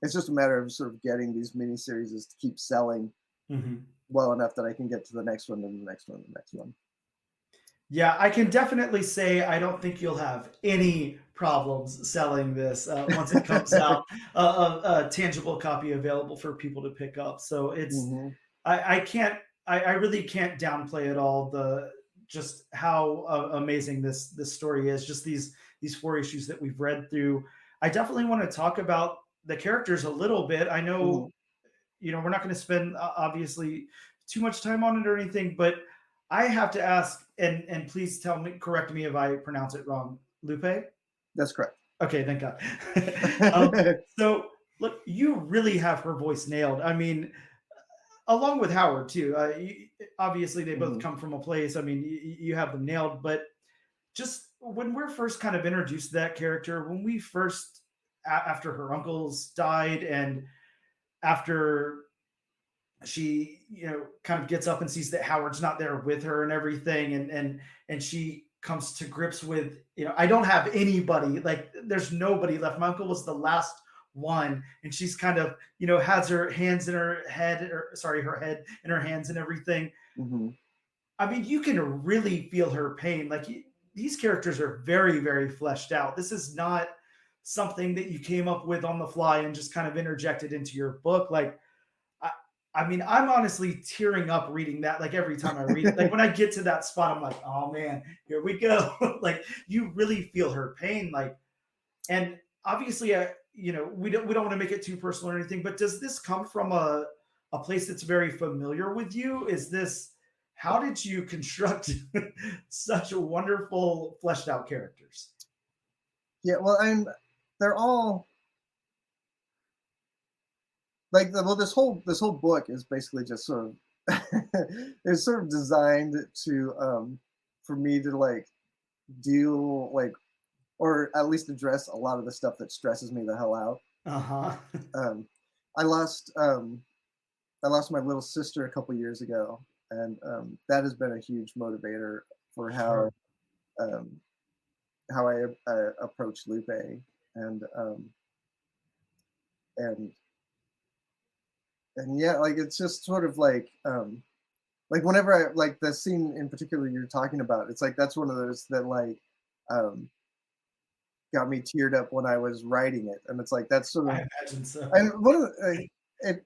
it's just a matter of sort of getting these miniseries to keep selling Mhm. well enough that I can get to the next one and the next one and the next one. Yeah, I can definitely say I don't think you'll have any problems selling this once it comes out. A tangible copy available for people to pick up. So Hmm. I can't, I really can't downplay at all the just how amazing this story is. Just these 4 issues that we've read through. I definitely want to talk about the characters a little bit. I Hmm. know, we're not going to spend obviously too much time on it or anything, but I have to ask, and please correct me if I pronounce it wrong. Lupe. That's correct. Okay, thank God. um, so look, you really have her voice nailed. I mean, along with Howard too. Obviously, they both Hmm. come from a place. I mean, you have them nailed, but just when we're first kind of introduced to that character, when we first after her uncles died and after she kind of gets up and sees that Howard's not there with her and everything, and she comes to grips with, I don't have anybody, like there's nobody left. My uncle was the last one, and she's kind of, has her hands in her head, or sorry, her head in her hands and everything. Hmm. I mean, you can really feel her pain. Like, these characters are very, very fleshed out. This is not something that you came up with on the fly and just kind of interjected into your book. Like, I, I mean, I'm honestly tearing up reading that. Like, every time I read it, like when I get to that spot, I'm like, oh man, here we go. Like, you really feel her pain. Like, and obviously, we don't want to make it too personal or anything. But does this come from a place that's very familiar with you? Is this, how did you construct such a wonderful fleshed out characters? Yeah, well, they're all like this whole book is basically just sort of it's sort of designed to for me to like deal or at least address a lot of the stuff that stresses me the hell out. Uh-huh. Um, I lost my little sister a couple years ago, and that has been a huge motivator for how Sure. how I approach Lupe, and and yeah, like it's just sort of like whenever I like the scene in particular you're talking about, it's like that's one of those that um, got me teared up when I was writing it, and it's like that's sort of I imagine so. and one of it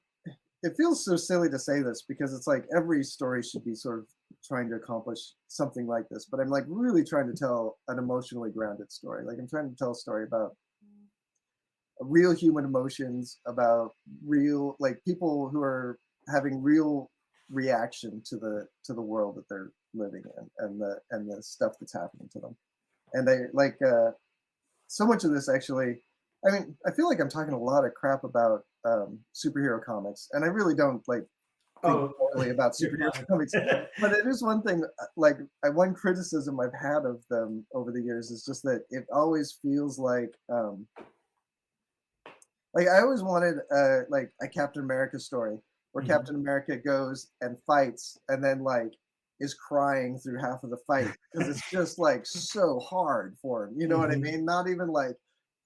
it feels so silly to say this because it's like every story should be sort of trying to accomplish something like this, but I'm like really trying to tell an emotionally grounded story. Like I'm trying to tell a story about real human emotions, about real like people who are having real reaction to the world that they're living in and the stuff that's happening to them. And I like so much of this actually, I mean, I feel like I'm talking a lot of crap about superhero comics, and I really don't like think Oh, poorly about you're superhero fine. comics. But it is one thing, one criticism I've had of them over the years is just that it always feels like I always wanted like a Captain America story where Mhm. Captain America goes and fights and then like is crying through half of the fight because it's just like so hard for him. You know what I Mhm. mean? Not even like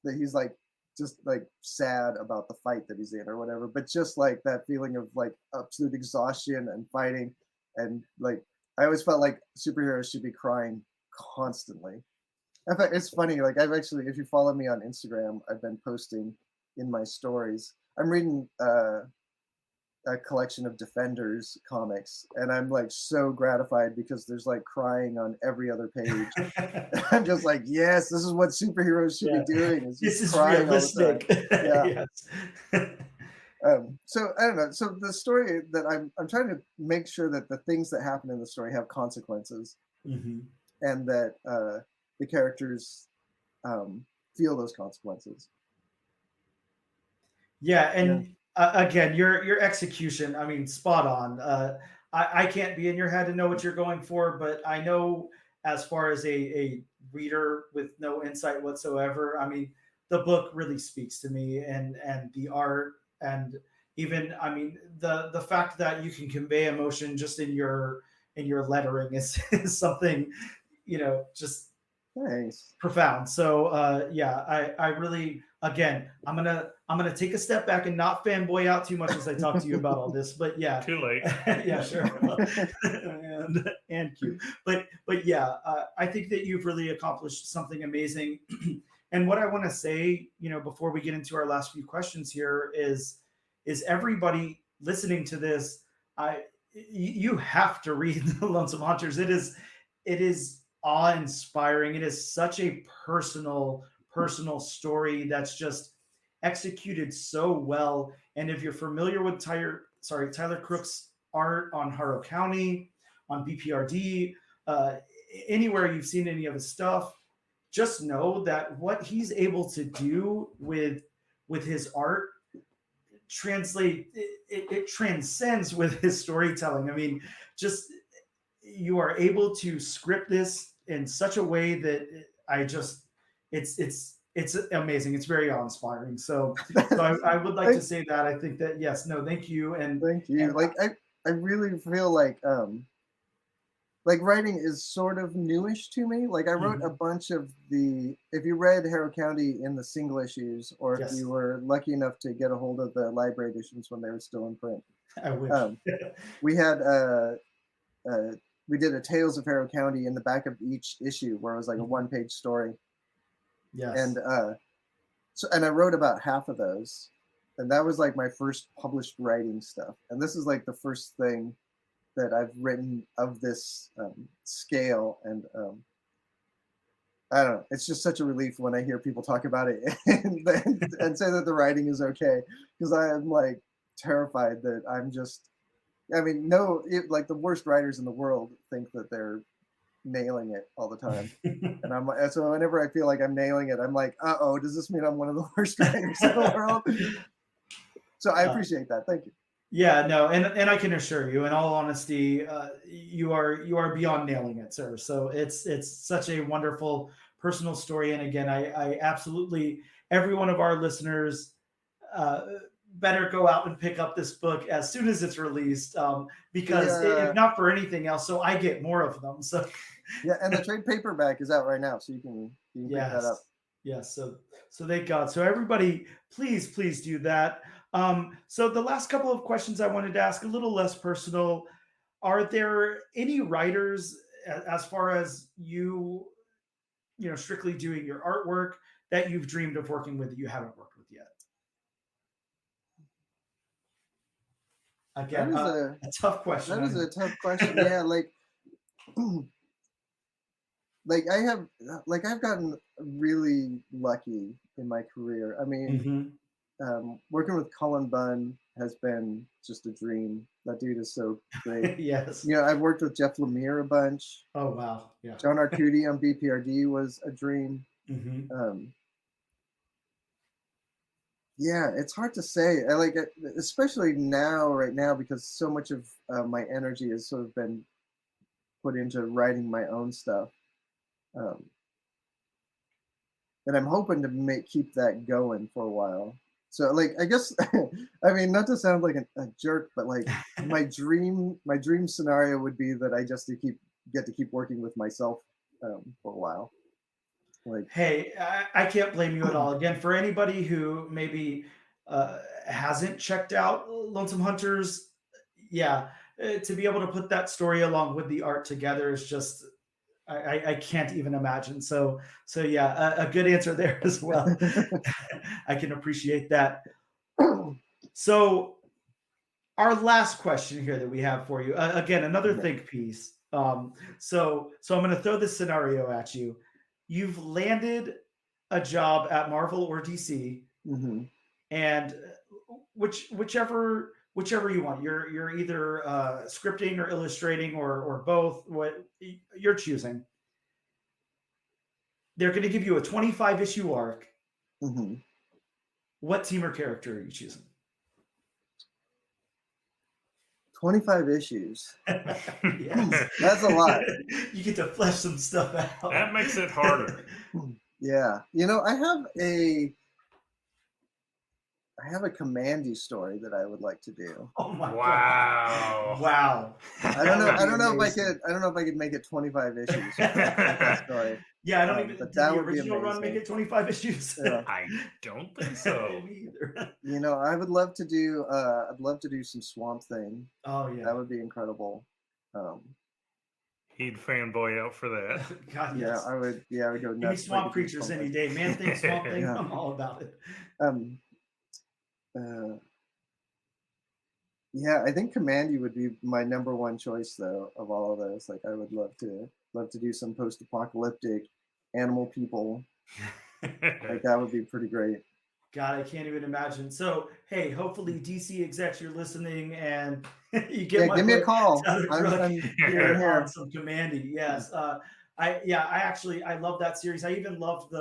that he's like just like sad about the fight that he's in or whatever, but just like that feeling of like absolute exhaustion and fighting. And like I always felt like superheroes should be crying constantly. In fact, it's funny. Like I've actually, if you follow me on Instagram, I've been posting in my stories. I'm reading a collection of Defenders comics, and I'm like so gratified because there's like crying on every other page. I'm just like, yes, this is what superheroes should Yeah. be doing. Is This just is crying all the time. realistic. Yeah. Yes. So I don't know. So the story that I'm trying to make sure that the things that happen in the story have consequences, Mhm. and that the characters feel those consequences. Yeah, Yeah. and again, your execution, I mean, spot on. I can't be in your head to know what you're going for, but I know as far as a reader with no insight whatsoever, I mean, the book really speaks to me, and the art, and even I mean the fact that you can convey emotion just in your lettering is something, just Thanks. profound. So yeah, I really again I'm gonna take a step back and not fanboy out too much as I talk to you about all this. But yeah, Too late. yeah, sure, and cute. But yeah, I think that you've really accomplished something amazing. And what I want to say, before we get into our last few questions here is everybody listening to this, you have to read the Lonesome Hunters. It is awe-inspiring. It is such a personal story that's just executed so well. And if you're familiar with Tyler Crook's art on Harrow County, on BPRD, uh, anywhere you've seen any of his stuff, just know that what he's able to do with his art it transcends with his storytelling. I mean, just you are able to script this in such a way that I just it's amazing. It's very awe-inspiring. So I would like to Thank, say that I think that yes, no, thank you, thank you. and Like I really feel like writing is sort of newish to me. Like I wrote a Mhm. bunch of if you read Harrow County in the single issues, or if Yes, you were lucky enough to get a hold of the library editions when they were still in print, I wish. um, we had uh, we did a Tales of Harrow County in the back of each issue where it was like a Mhm. one-page story, and Yes. and I wrote about half of those, and that was like my first published writing stuff. And this is like the first thing that I've written of this scale, and I don't know. It's just such a relief when I hear people talk about it and say that the writing is okay, because I am like terrified that I'm just. I mean, no, like the worst writers in the world think that they're nailing it all the time. And I'm like, so whenever I feel like I'm nailing it, I'm like, does this mean I'm one of the worst writers in the world? So I Uh, appreciate that. Thank you. Yeah, no, and I can assure you, in all honesty, you are beyond nailing it, sir. So it's such a wonderful personal story, and again, I absolutely every one of our listeners uh, better go out and pick up this book as soon as it's released, because if Yeah, not for anything else, so I get more of them. So yeah, and the trade paperback is out right now, so you can pick that up. yes, yes. So thank God. So everybody, please do that. So the last couple of questions I wanted to ask, a little less personal. Are there any writers, as far as you know, strictly doing your artwork, that you've dreamed of working with that you haven't worked with yet? That Again, is a a tough question. that I is know. a tough question. Yeah, like I've gotten really lucky in my career. I mean, Mhm. working with Cullen Bunn has been just a dream. That dude is so great. Yes. I've worked with Jeff Lemire a bunch. Oh wow. Yeah. John Arcudi on BPRD was a dream. Hmm. Um, yeah, it's hard to say. I like it, especially now, right now, because so much of my energy has sort of been put into writing my own stuff. Um, and I'm hoping to keep that going for a while. So like I guess I mean not to sound like a jerk, but like my dream scenario would be that I just get to keep working with myself for a while. Like Hey, I can't blame you at all. Again, for anybody who maybe hasn't checked out Lonesome Hunters, yeah, to be able to put that story along with the art together is just I can't even imagine. So yeah, a good answer there as well. I can appreciate that. So our last question here that we have for you, again, another yeah. think piece. So I'm going to throw this scenario at you. You've landed a job at Marvel or DC, Hmm. and whichever you want. You're either scripting or illustrating or both. What you're choosing. They're going to give you a 25 issue arc. Hmm. What team or character are you choosing? 25 issues. Yes. That's a lot. You get to flesh some stuff out. That makes it harder. Yeah. I have a Commandy story that I would like to do. Oh my Wow. God. Wow. I don't know. That I would be don't know if I amazing. could. I don't know if I could make it 25 issues with that story. Yeah, I don't even But did that the would be original run make amazing. it 25 issues? Yeah. I don't think so. Me either. I would love to do. I'd love to do some Swamp Thing. Oh That yeah. would be incredible. Um, He'd fanboy out for that. God yeah, yes. I would. Yeah, I would go Give me nuts. if I swamp could do creatures Swamp any Thing. day. Man thing, swamp thing, Yeah. I'm all about it. Um, uh, yeah, I think Commandy would be my number one choice though of all of those. Like, I would love to do some post-apocalyptic animal people. Like that would be pretty great. God, I can't even imagine. So, hey, hopefully DC execs you're listening and you get Yeah, my give me a book, call. Tyler I'm Crook, I'm here I'm on here. some Commandy. Yes. I love that series. I even loved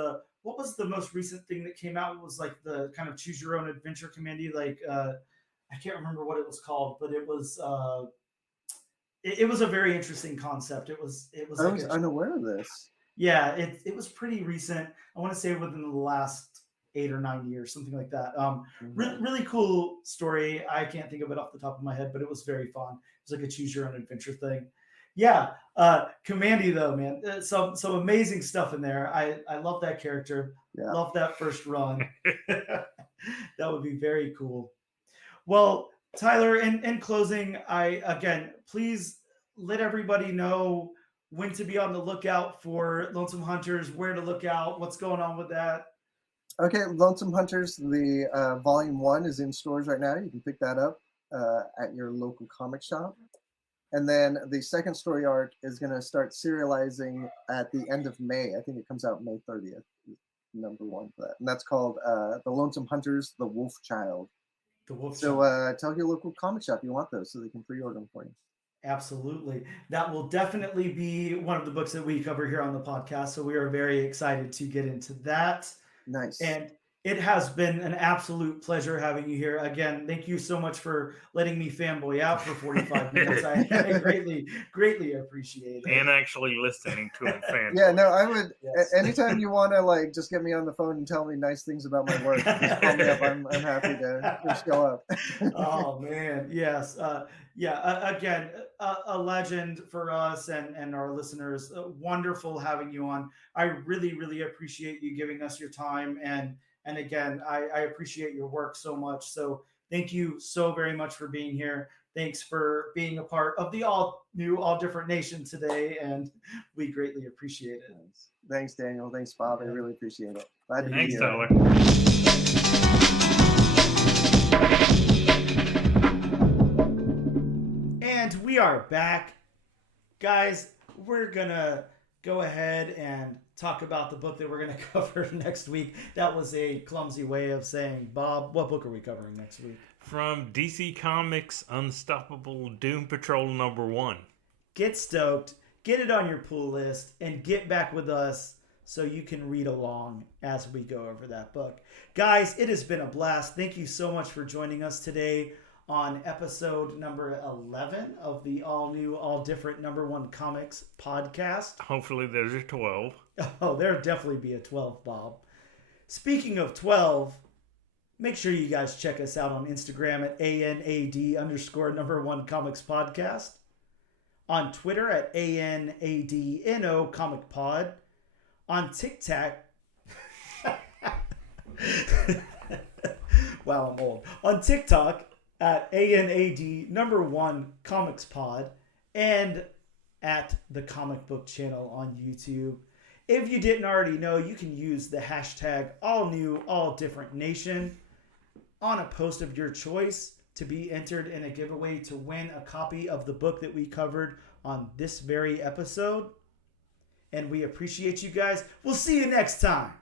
what was the most recent thing that came out? It was like the kind of choose your own adventure Commandy. Like, I can't remember what it was called, but it was a very interesting concept. It was I like was a unaware of this. yeah, it was pretty recent. I want to say within the last 8 or 9 years, something like that. Okay. Really cool story. I can't think of it off the top of my head, but it was very fun. It was like a choose your own adventure thing. Yeah, Commandy though, man, some amazing stuff in there. I love that character. Yeah. Love that first run. That would be very cool. Well, Tyler, in closing, I again, please let everybody know when to be on the lookout for Lonesome Hunters, where to look out, what's going on with that. Okay, Lonesome Hunters, the volume 1 is in stores right now. You can pick that up at your local comic shop. And then the second story arc is going to start serializing at the end of May. I think it comes out May 30th, number 1 for that. And that's called The Lonesome Hunters, The Wolf Child. The Wolf So Child. tell your local comic shop you want those so they can pre-order them for you. Absolutely. That will definitely be one of the books that we cover here on the podcast. So we are very excited to get into that. Nice. And It has been an absolute pleasure having you here. Again, thank you so much for letting me fanboy out for 45 minutes. I greatly appreciate it. And actually listening to him fan. Yeah, no, I would. Yes. Anytime you want to like just get me on the phone and tell me nice things about my work, just call me up. I'm happy to show up. Oh man, yes. Again, a legend for us and our listeners. Wonderful having you on. I really appreciate you giving us your time, and again, I appreciate your work so much. So thank you so very much for being here. Thanks for being a part of the all new, all different nation today, and we greatly appreciate it. Thanks, Daniel. Thanks, Bob. I really appreciate it. Glad to be Thanks, here. Tyler. And we are back. Guys, we're gonna go ahead and talk about the book that we're going to cover next week. That was a clumsy way of saying, Bob, what book are we covering next week? From DC Comics Unstoppable Doom Patrol #1. Get stoked, get it on your pull list, and get back with us so you can read along as we go over that book. Guys, it has been a blast. Thank you so much for joining us today on episode number 11 of the all new, all different #1 Comics podcast. Hopefully there's a 12. Oh, there'll definitely be a 12, Bob. Speaking of 12, make sure you guys check us out on Instagram at ANAD_1 Comics Podcast. On Twitter at ANADNO Comic Pod. On TikTok. Wow, I'm old. On TikTok at ANAD1 Comics Pod. And at the Comic Book Channel on YouTube. If you didn't already know, you can use the hashtag AllNewAllDifferentNation on a post of your choice to be entered in a giveaway to win a copy of the book that we covered on this very episode. And we appreciate you guys. We'll see you next time.